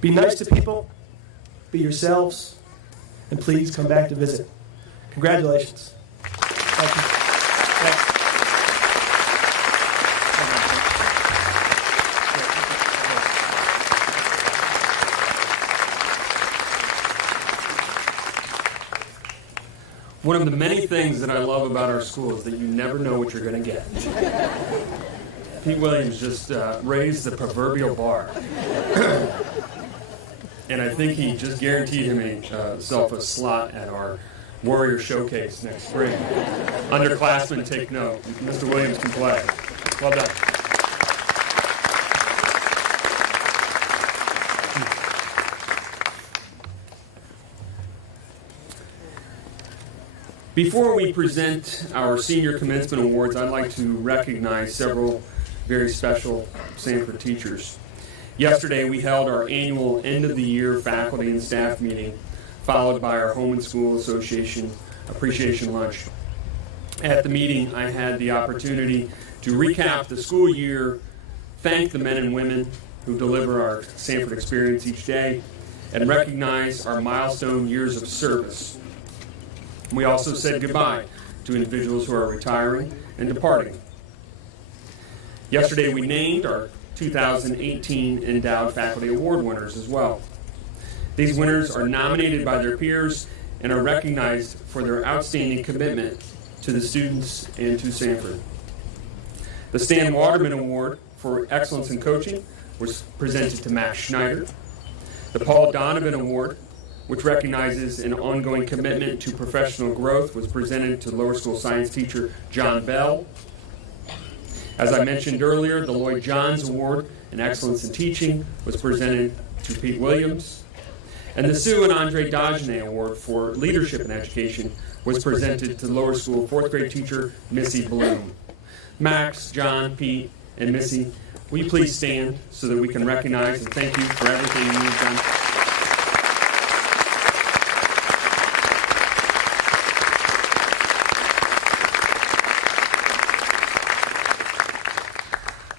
Be nice to people. Be yourselves. And please come back to visit. Congratulations. Thank you. Thanks. One of the many things that I love about our school is that you never know what you're going to get. Pete Williams just raised the proverbial bar. And I think he just guaranteed himself a slot at our Warrior Showcase next spring. Underclassmen, take note. Mr. Williams can play. Well done. Before we present our senior commencement awards, I'd like to recognize several very special Sanford teachers. Yesterday, we held our annual end-of-the-year faculty and staff meeting, followed by our Home and School Association appreciation lunch. At the meeting, I had the opportunity to recap the school year, thank the men and women who deliver our Sanford experience each day, and recognize our milestone years of service. We also said goodbye to individuals who are retiring and departing. Yesterday, we named our 2018 Endowed Faculty Award winners as well. These winners are nominated by their peers and are recognized for their outstanding commitment to the students and to Sanford. The Stan Waterman Award for Excellence in Coaching was presented to Max Schneider. The Paul Donovan Award, which recognizes an ongoing commitment to professional growth, was presented to lower school science teacher John Bell. As I mentioned earlier, the Lloyd Johns Award in Excellence in Teaching was presented to Pete Williams. And the Sue and Andre Dagenet Award for Leadership in Education was presented to lower school fourth grade teacher Missy Bloom. Max, John, Pete, and Missy, will you please stand so that we can recognize and thank you for everything you've done.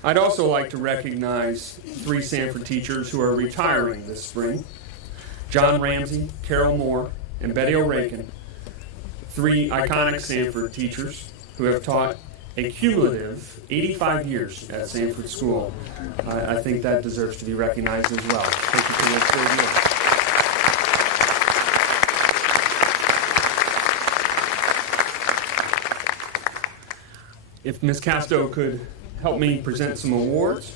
I'd also like to recognize 3 Sanford teachers who are retiring this spring. John Ramsey, Carol Moore, and Betty O'Raken, 3 iconic Sanford teachers who have taught a cumulative 85 years at Sanford School. I think that deserves to be recognized as well. Thank you for those 4 years. If Ms. Casto could help me present some awards.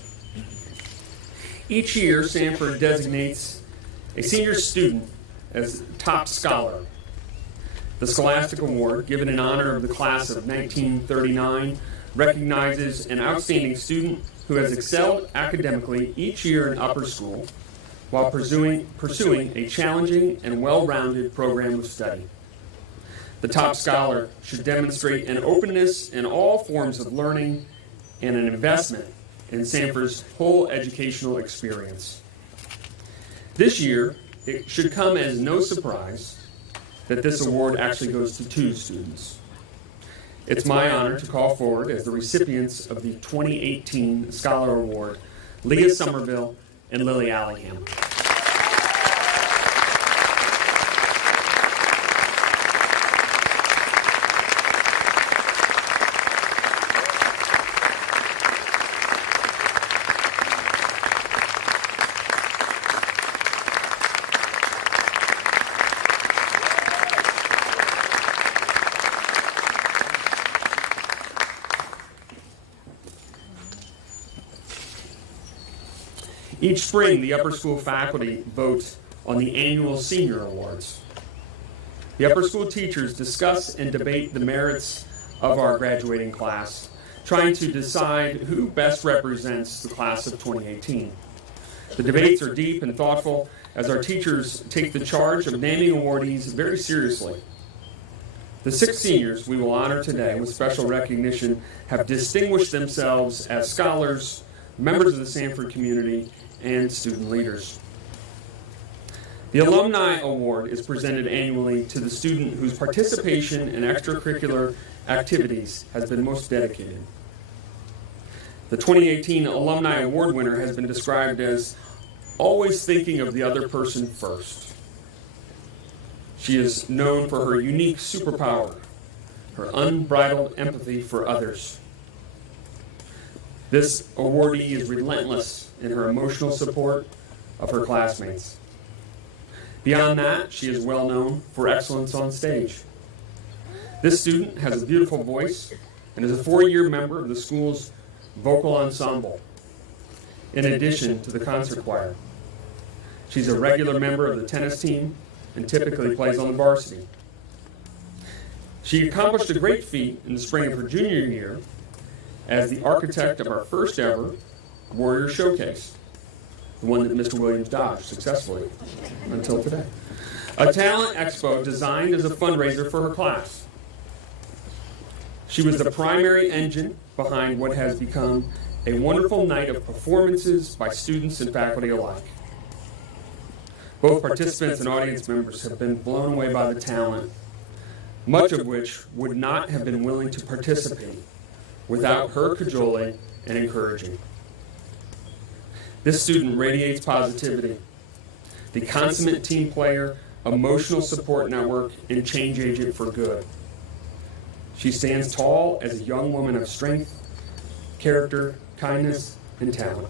Each year, Sanford designates a senior student as top scholar. The Scholastic Award, given in honor of the class of 1939, recognizes an outstanding student who has excelled academically each year in upper school while pursuing a challenging and well-rounded program of study. The top scholar should demonstrate an openness in all forms of learning and an investment in Sanford's whole educational experience. This year, it should come as no surprise that this award actually goes to 2 students. It's my honor to call forward as the recipients of the 2018 Scholar Award, Leah Somerville and Lily Allingham. Each spring, the upper school faculty vote on the annual senior awards. The upper school teachers discuss and debate the merits of our graduating class, trying to decide who best represents the class of 2018. The debates are deep and thoughtful as our teachers take the charge of naming awardees very seriously. The 6 seniors we will honor today with special recognition have distinguished themselves as scholars, members of the Sanford community, and student leaders. The Alumni Award is presented annually to the student whose participation in extracurricular activities has been most dedicated. The 2018 Alumni Award winner has been described as always thinking of the other person first. She is known for her unique superpower, her unbridled empathy for others. This awardee is relentless in her emotional support of her classmates. Beyond that, she is well known for excellence on stage. This student has a beautiful voice and is a 4-year member of the school's vocal ensemble, in addition to the concert choir. She's a regular member of the tennis team and typically plays on the varsity. She accomplished a great feat in the spring of her junior year as the architect of our first ever Warrior Showcase, the one that Mr. Williams dodged successfully until today. A talent expo designed as a fundraiser for her class. She was the primary engine behind what has become a wonderful night of performances by students and faculty alike. Both participants and audience members have been blown away by the talent, much of which would not have been willing to participate without her cajoling and encouraging. This student radiates positivity, the consummate team player, emotional support network, and change agent for good. She stands tall as a young woman of strength, character, kindness, and talent.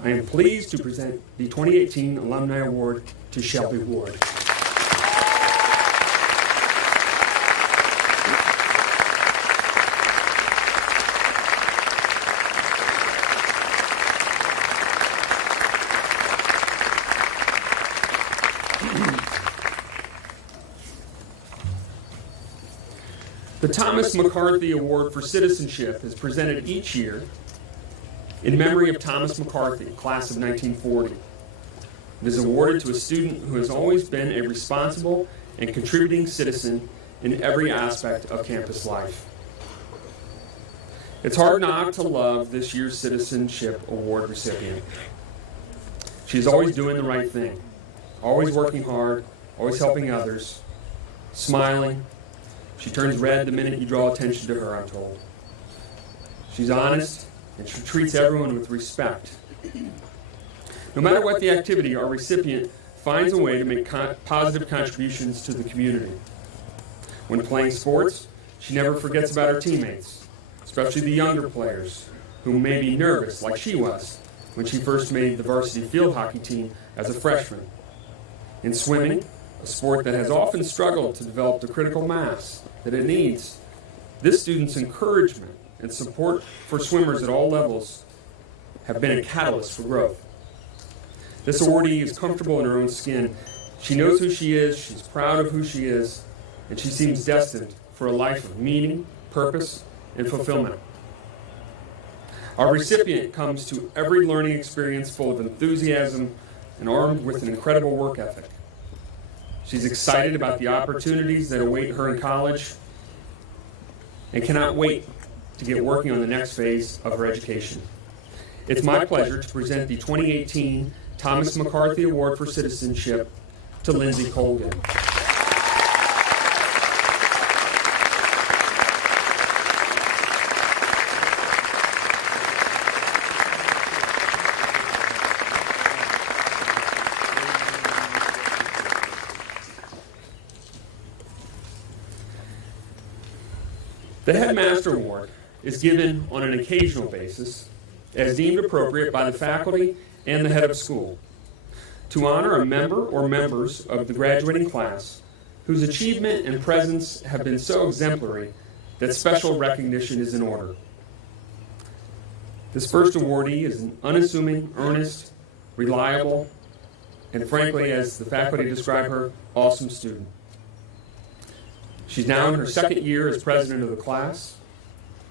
I am pleased to present the 2018 Alumni Award to Shelby Ward. The Thomas McCarthy Award for Citizenship is presented each year in memory of Thomas McCarthy, class of 1940. It is awarded to a student who has always been a responsible and contributing citizen in every aspect of campus life. It's hard not to love this year's Citizenship Award recipient. She's always doing the right thing, always working hard, always helping others, smiling. She turns red the minute you draw attention to her, I'm told. She's honest, and she treats everyone with respect. No matter what the activity, our recipient finds a way to make positive contributions to the community. When playing sports, she never forgets about her teammates, especially the younger players, who may be nervous, like she was, when she first made the varsity field hockey team as a freshman. In swimming, a sport that has often struggled to develop the critical mass that it needs, this student's encouragement and support for swimmers at all levels have been a catalyst for growth. This awardee is comfortable in her own skin. She knows who she is, she's proud of who she is, and she seems destined for a life of meaning, purpose, and fulfillment. Our recipient comes to every learning experience full of enthusiasm and armed with an incredible work ethic. She's excited about the opportunities that await her in college and cannot wait to get working on the next phase of her education. It's my pleasure to present the 2018 Thomas McCarthy Award for Citizenship to Lindsay Colgan. The Headmaster Award is given on an occasional basis as deemed appropriate by the faculty and the head of school to honor a member or members of the graduating class whose achievement and presence have been so exemplary that special recognition is in order. This first awardee is an unassuming, earnest, reliable, and frankly, as the faculty describe her, awesome student. She's now in her second year as president of the class.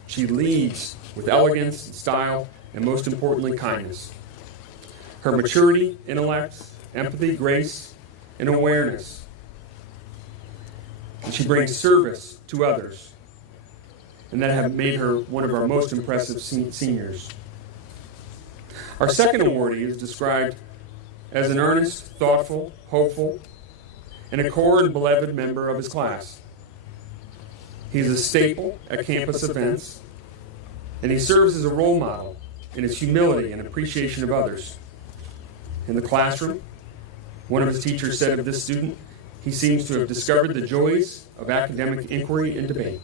She leads with elegance and style, and most importantly, kindness. Her maturity, intellect, empathy, grace, and awareness. And she brings service to others, and that have made her one of our most impressive seniors. Our second awardee is described as an earnest, thoughtful, hopeful, and a core and beloved member of his class. He's a staple at campus events, and he serves as a role model in his humility and appreciation of others. In the classroom, one of his teachers said of this student, he seems to have discovered the joys of academic inquiry and debate.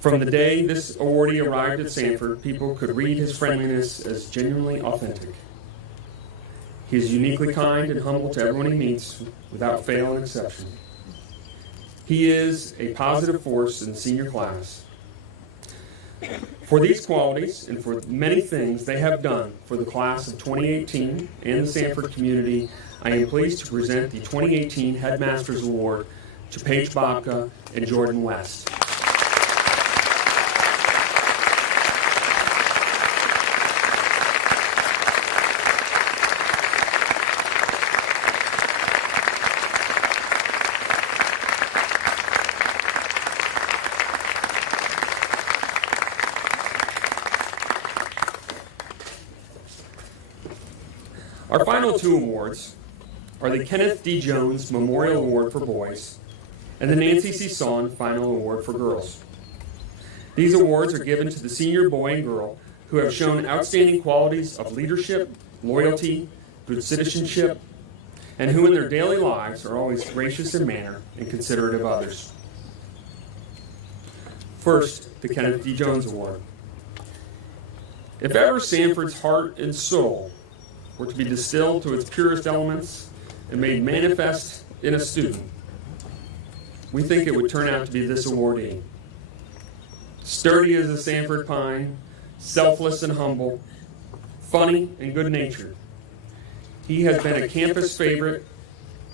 From the day this awardee arrived at Sanford, people could read his friendliness as genuinely authentic. He is uniquely kind and humble to everyone he meets, without fail and exception. He is a positive force in the senior class. For these qualities and for many things they have done for the class of 2018 and the Sanford community, I am pleased to present the 2018 Headmasters Award to Paige Babka and Jordan West. Our final two awards are the Kenneth D. Jones Memorial Award for Boys and the Nancy C. Son Final Award for Girls. These awards are given to the senior boy and girl who have shown outstanding qualities of leadership, loyalty, good citizenship, and who in their daily lives are always gracious in manner and considerate of others. First, the Kenneth D. Jones Award. If ever Sanford's heart and soul were to be distilled to its purest elements and made manifest in a student, we think it would turn out to be this awardee. Sturdy as a Sanford pine, selfless and humble, funny and good-natured. He has been a campus favorite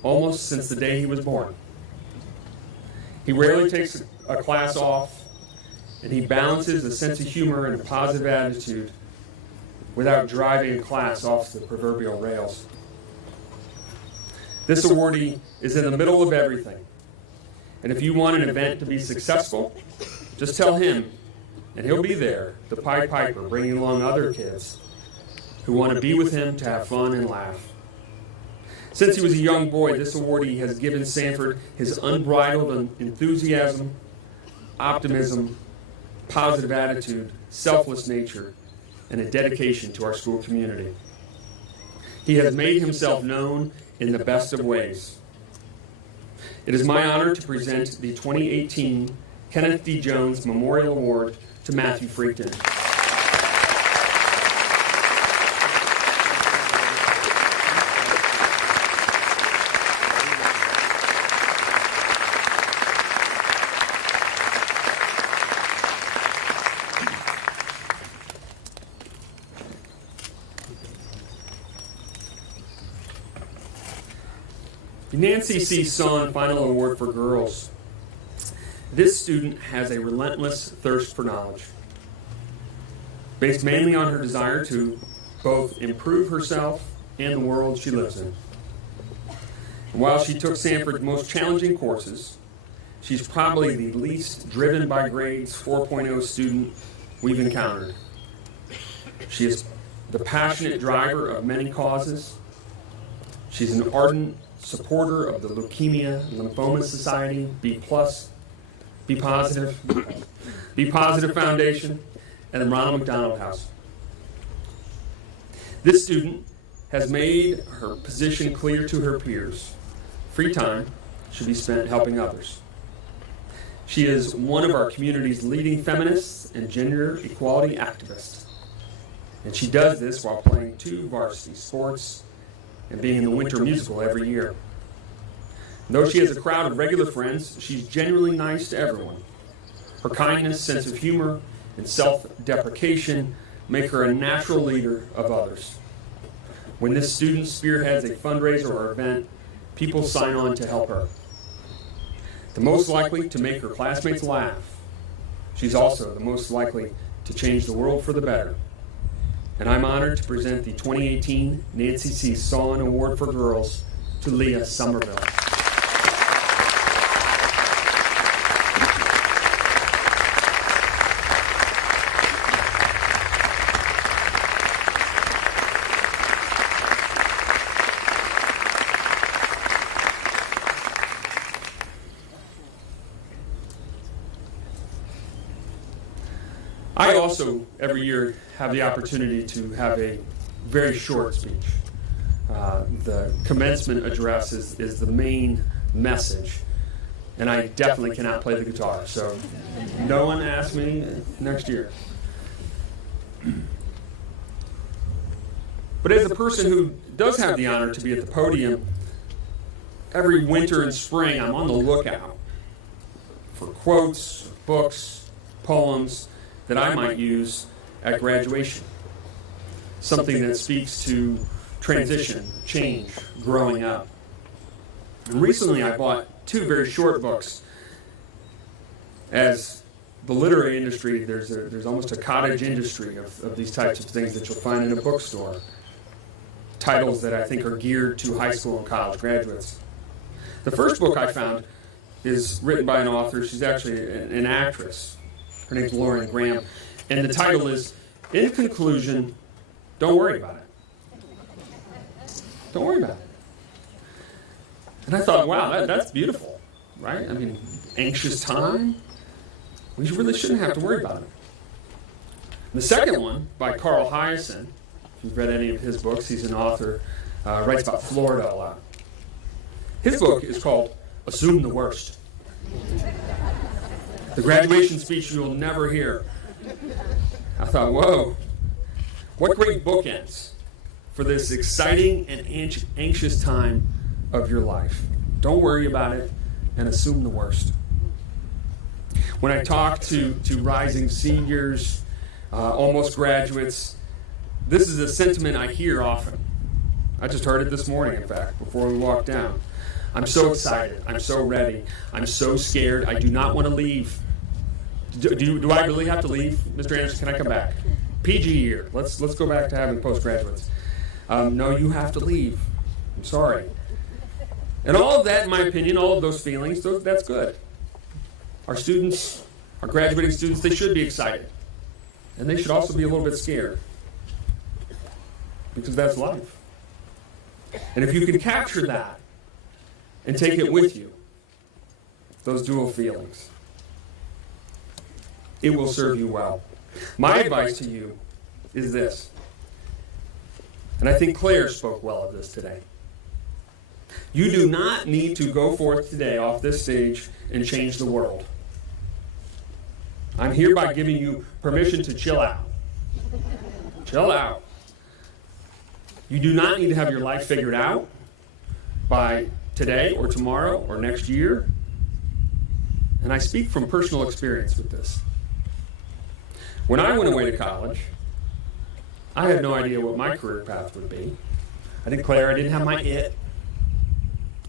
almost since the day he was born. He rarely takes a class off, and he balances a sense of humor and a positive attitude without driving a class off the proverbial rails. This awardee is in the middle of everything. And if you want an event to be successful, just tell him, and he'll be there, the Pied Piper, bringing along other kids who want to be with him to have fun and laugh. Since he was a young boy, this awardee has given Sanford his unbridled enthusiasm, optimism, positive attitude, selfless nature, and a dedication to our school community. He has made himself known in the best of ways. It is my honor to present the 2018 Kenneth D. Jones Memorial Award to Matthew Freakton. The Nancy C. Son Final Award for Girls. This student has a relentless thirst for knowledge, based mainly on her desire to both improve herself and the world she lives in. And while she took Sanford's most challenging courses, she's probably the least driven by grades 4.0 student we've encountered. She is the passionate driver of many causes. She's an ardent supporter of the Leukemia and Lymphoma Society, B+, Be Positive, Be Positive Foundation, and the Ronald McDonald House. This student has made her position clear to her peers. Free time should be spent helping others. She is one of our community's leading feminists and gender equality activists. And she does this while playing 2 varsity sports and being in the winter musical every year. Though she has a crowd of regular friends, she's genuinely nice to everyone. Her kindness, sense of humor, and self-deprecation make her a natural leader of others. When this student spearheads a fundraiser or event, people sign on to help her. The most likely to make her classmates laugh, she's also the most likely to change the world for the better. And I'm honored to present the 2018 Nancy C. Son Award for Girls to Leah Somerville. I also, every year, have the opportunity to have a very short speech. The commencement address is the main message, and I definitely cannot play the guitar, so no one ask me next year. But as a person who does have the honor to be at the podium, every winter and spring I'm on the lookout for quotes, books, poems that I might use at graduation. Something that speaks to transition, change, growing up. And recently I bought 2 very short books. As the literary industry, there's almost a cottage industry of these types of things that you'll find in a bookstore. Titles that I think are geared to high school and college graduates. The first book I found is written by an author. She's actually an actress. Her name's Lauren Graham. And the title is, In Conclusion, Don't Worry About It. Don't worry about it. And I thought, wow, that's beautiful, right? I mean, anxious time. We really shouldn't have to worry about it. The second one, by Carl Hyacin, if you've read any of his books, he's an author, writes about Florida a lot. His book is called Assume the Worst. The graduation speech you'll never hear. I thought, whoa, what great bookends for this exciting and anxious time of your life. Don't worry about it and assume the worst. When I talk to rising seniors, almost graduates, this is a sentiment I hear often. I just heard it this morning, in fact, before we walked down. I'm so excited. I'm so ready. I'm so scared. I do not want to leave. Do I really have to leave, Mr. Anderson? Can I come back? PG year. Let's go back to having postgraduates. No, you have to leave. I'm sorry. And all of that, in my opinion, all of those feelings, that's good. Our students, our graduating students, they should be excited. And they should also be a little bit scared. Because that's life. And if you can capture that and take it with you, those dual feelings, it will serve you well. My advice to you is this, and I think Claire spoke well of this today. You do not need to go forth today off this stage and change the world. I'm hereby giving you permission to chill out. Chill out. You do not need to have your life figured out by today or tomorrow or next year. And I speak from personal experience with this. When I went away to college, I had no idea what my career path would be. I declare I didn't have my it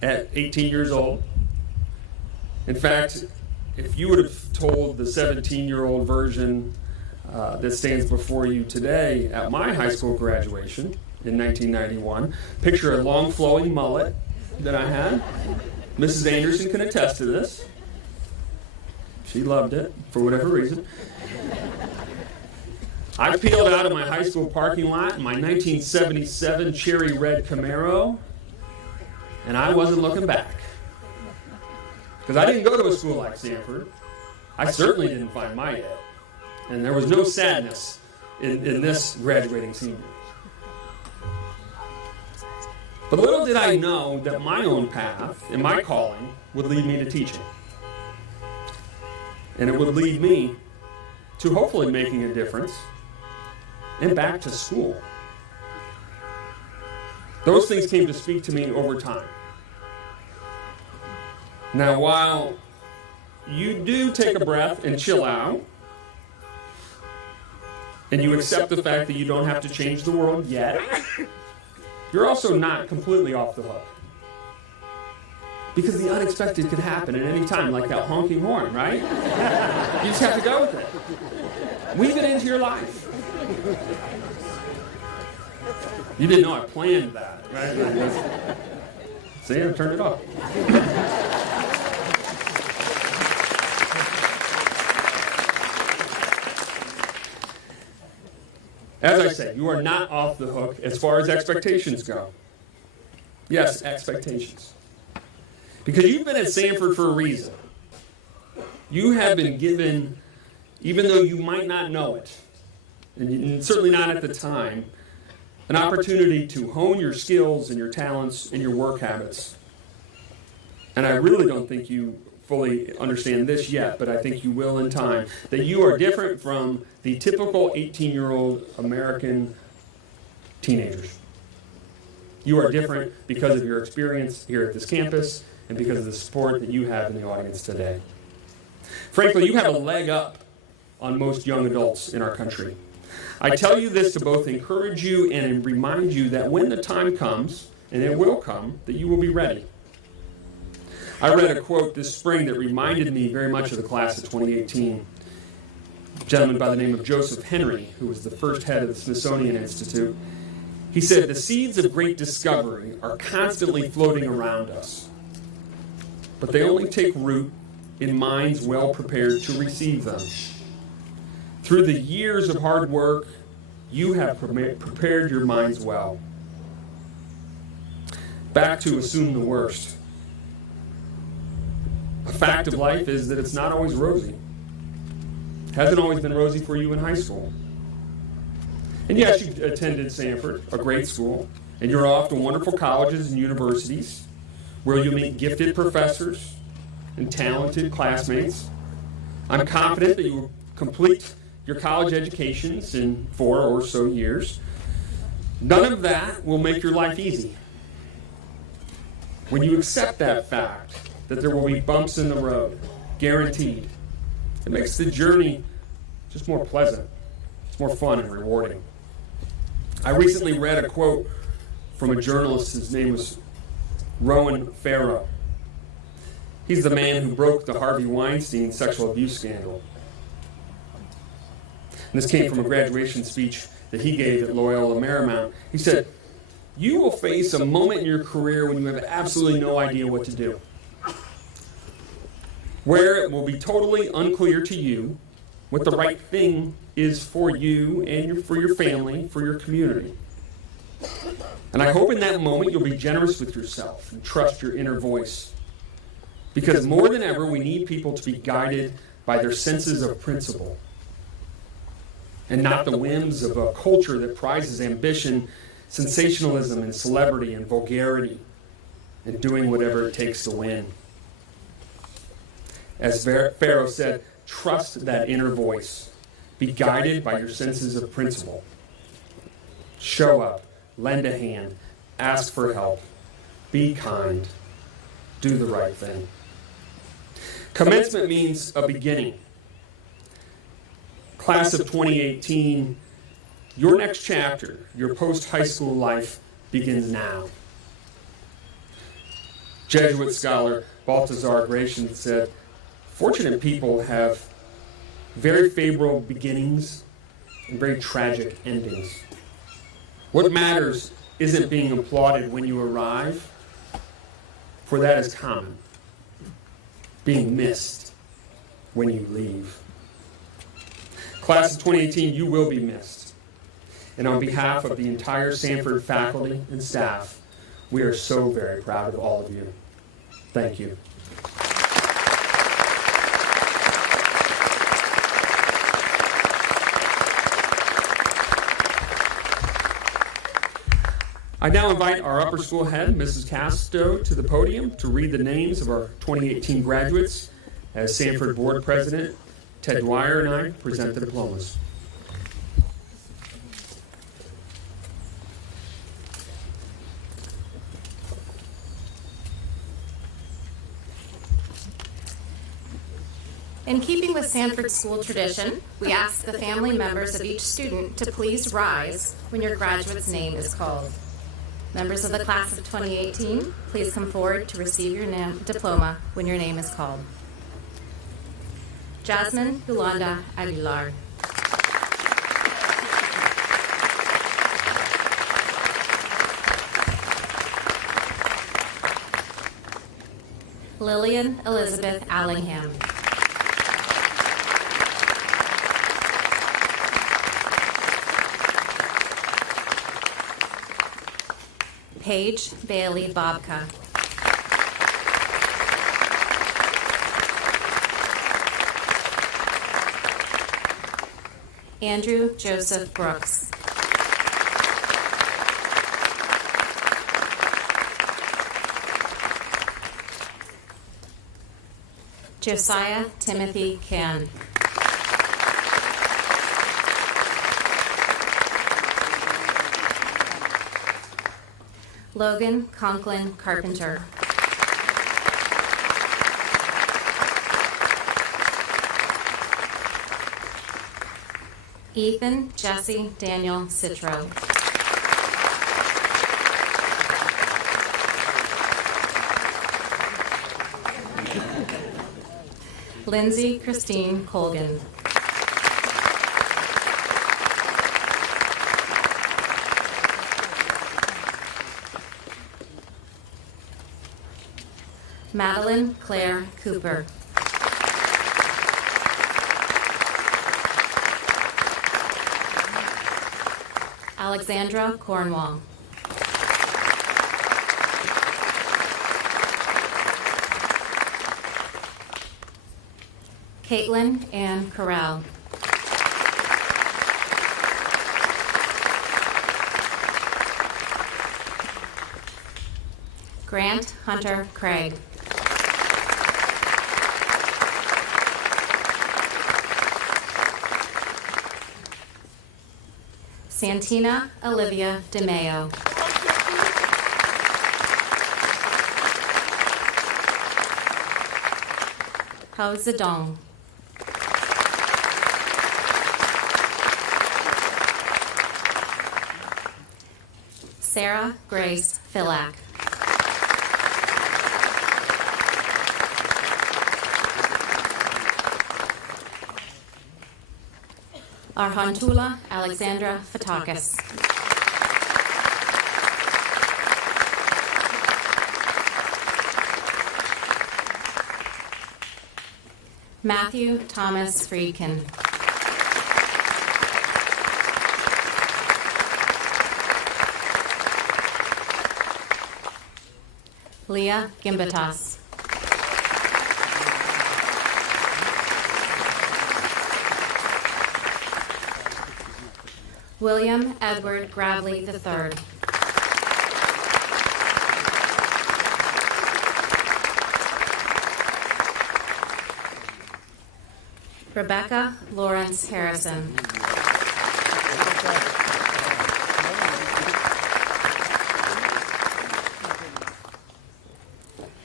at 18 years old. In fact, if you would have told the 17-year-old version that stands before you today at my high school graduation in 1991, picture a long flowing mullet that I had. Mrs. Anderson can attest to this. She loved it for whatever reason. I peeled out of my high school parking lot in my 1977 cherry red Camaro, and I wasn't looking back. Because I didn't go to a school like Sanford. I certainly didn't find my it. And there was no sadness in this graduating senior. But little did I know that my own path and my calling would lead me to teaching. And it would lead me to hopefully making a difference and back to school. Those things came to speak to me over time. Now, while you do take a breath and chill out, and you accept the fact that you don't have to change the world yet, you're also not completely off the hook. Because the unexpected could happen at any time, like that honking horn, right? You just have to go with it. Weave it into your life. You didn't know I planned that, right? See, I turned it off. As I say, you are not off the hook as far as expectations go. Yes, expectations. Because you've been at Sanford for a reason. You have been given, even though you might not know it, and certainly not at the time, an opportunity to hone your skills and your talents and your work habits. And I really don't think you fully understand this yet, but I think you will in time, that you are different from the typical 18-year-old American teenagers. You are different because of your experience here at this campus and because of the support that you have in the audience today. Frankly, you have a leg up on most young adults in our country. I tell you this to both encourage you and remind you that when the time comes, and it will come, that you will be ready. I read a quote this spring that reminded me very much of the class of 2018. A gentleman by the name of Joseph Henry, who was the first head of the Smithsonian Institute. He said, "The seeds of great discovery are constantly floating around us, but they only take root in minds well prepared to receive them. Through the years of hard work, you have prepared your minds well. back to assume the worst. A fact of life is that it's not always rosy. Hasn't always been rosy for you in high school. And yes, you attended Sanford, a great school, and you're off to wonderful colleges and universities where you'll meet gifted professors and talented classmates. I'm confident that you will complete your college educations in 4 or so years. None of that will make your life easy. When you accept that fact, that there will be bumps in the road, guaranteed, it makes the journey just more pleasant. It's more fun and rewarding. I recently read a quote from a journalist. His name was Rowan Farrow. He's the man who broke the Harvey Weinstein sexual abuse scandal. And this came from a graduation speech that he gave at Loyola Marymount. He said, "You will face a moment in your career when you have absolutely no idea what to do, where it will be totally unclear to you what the right thing is for you and for your family, for your community. And I hope in that moment you'll be generous with yourself and trust your inner voice. Because more than ever, we need people to be guided by their senses of principle and not the whims of a culture that prizes ambition, sensationalism, and celebrity and vulgarity and doing whatever it takes to win." As Pharaoh said, trust that inner voice. Be guided by your senses of principle. Show up, lend a hand, ask for help, be kind, do the right thing. Commencement means a beginning. Class of 2018, your next chapter, your post-high school life begins now. Jesuit scholar Balthazar Gracian said, "Fortunate people have very favorable beginnings and very tragic endings. What matters isn't being applauded when you arrive, for that is common. Being missed when you leave." Class of 2018, you will be missed. And on behalf of the entire Sanford faculty and staff, we are so very proud of all of you. Thank you. I now invite our upper school head, Mrs. Casto, to the podium to read the names of our 2018 graduates as Sanford Board President Ted Dwyer and I present the diplomas. In keeping with Sanford school tradition, we ask the family members of each student to please rise when your graduate's name is called. Members of the class of 2018, please come forward to receive your diploma when your name is called. Jasmine Yolanda Aguilar. Lillian Elizabeth Allingham. Paige Bailey Bobka. Andrew Joseph Brooks. Josiah Timothy Can. Logan Conklin Carpenter. Ethan Jesse Daniel Citro. Lindsay Christine Colgan. Madeline Claire Cooper. Alexandra Cornwall. Caitlin Ann Corral. Grant Hunter Craig. Santina Olivia DeMeo. Hao Zedong. Sarah Grace Fillack. Arhantula Alexandra Fatakis. Matthew Thomas Friedkin. Leah Gimbatas. William Edward Gravely III. Rebecca Lawrence Harrison.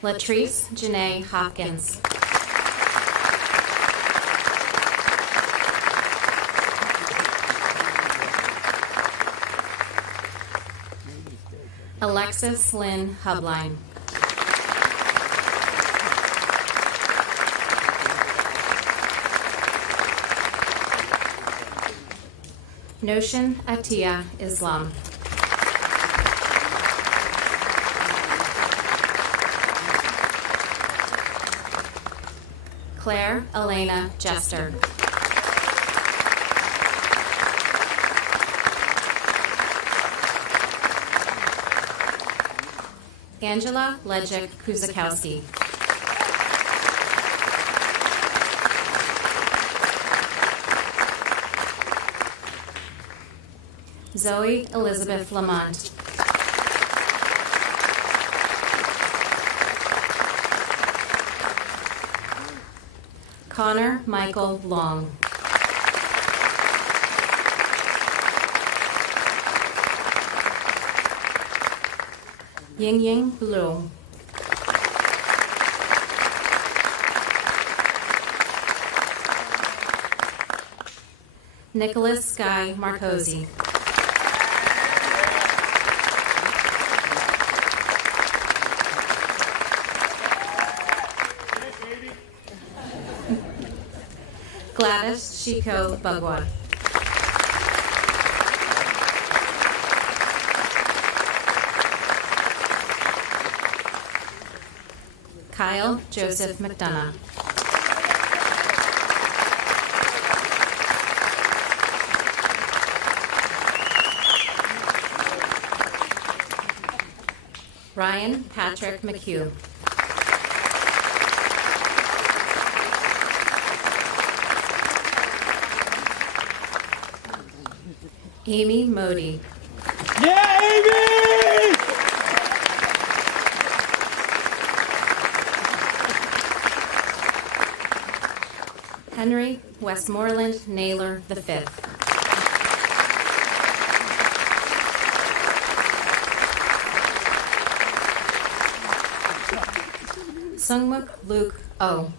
Latrice Janae Hopkins. Alexis Lynn Hubline. Notion Atia Islam. Claire Elena Jester. Angela Legic Kuzakowski. Zoe Elizabeth Lamont. Connor Michael Long. Ying Ying Blue. Nicholas Guy Marcosi. Gladys Chico Bagua. Kyle Joseph McDonough. Ryan Patrick McHugh. Amy Modi. Yeah, Amy! Henry Westmoreland Naylor V. Sungmuk Luke O.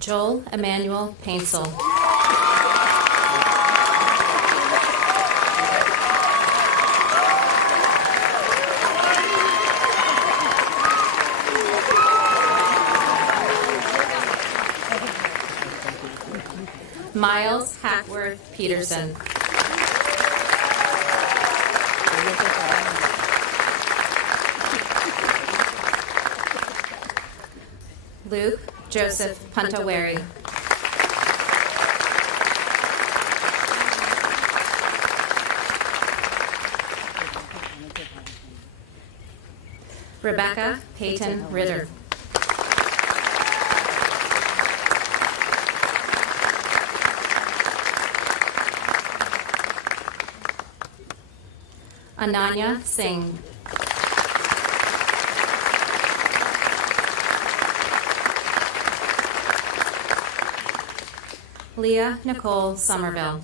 Joel Emmanuel Painsel. Miles Hackworth Peterson. Luke Joseph Puntaweri. Rebecca Peyton Ritter. Ananya Singh. Leah Nicole Somerville.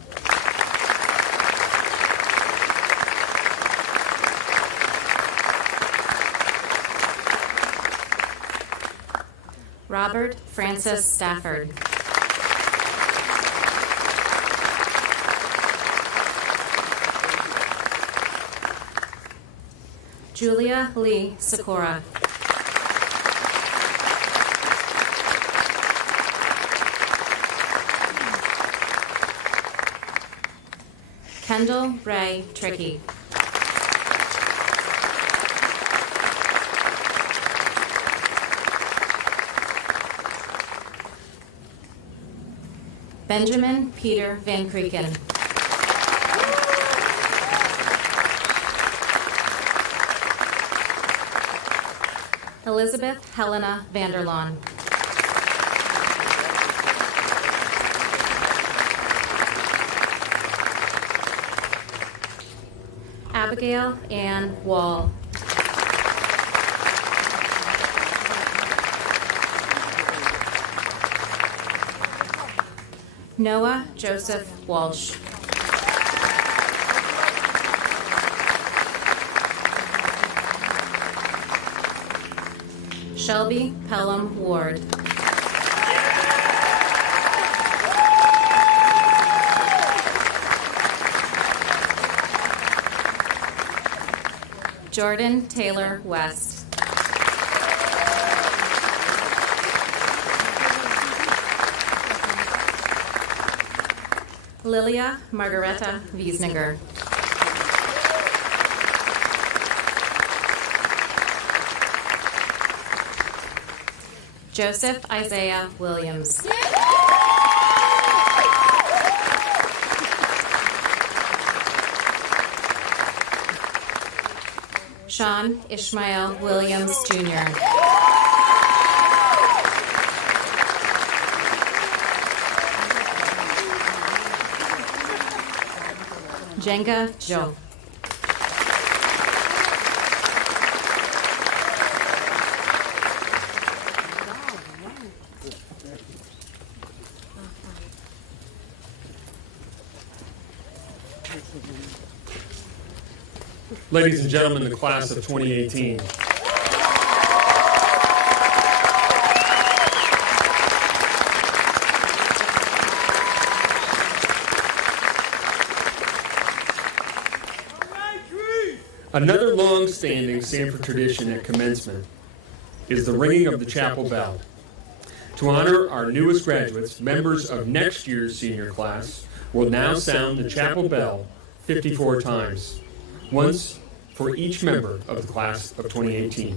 Robert Francis Stafford. Julia Lee Sikora. Kendall Ray Tricky. Benjamin Peter Van Krieken. Elizabeth Helena Vanderlaan. Abigail Ann Wall. Noah Joseph Walsh. Shelby Pelham Ward. Jordan Taylor West. Lilia Margareta Wiesninger. Joseph Isaiah Williams. Sean Ishmael Williams, Jr. Jenga Jo. Ladies and gentlemen, the class of 2018. Another long-standing Sanford tradition at commencement is the ringing of the chapel bell. To honor our newest graduates, members of next year's senior class will now sound the chapel bell 54 times, once for each member of the class of 2018.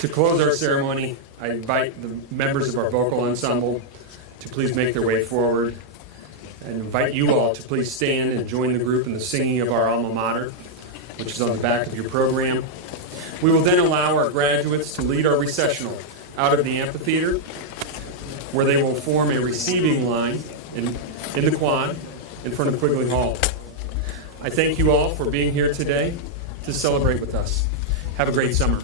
To close our ceremony, I invite the members of our vocal ensemble to please make their way forward, and invite you all to please stand and join the group in the singing of our alma mater, which is on the back of your program. We will then allow our graduates to lead our recessional out of the amphitheater, where they will form a receiving line in the quad in front of Quigley Hall. I thank you all for being here today to celebrate with us. Have a great summer.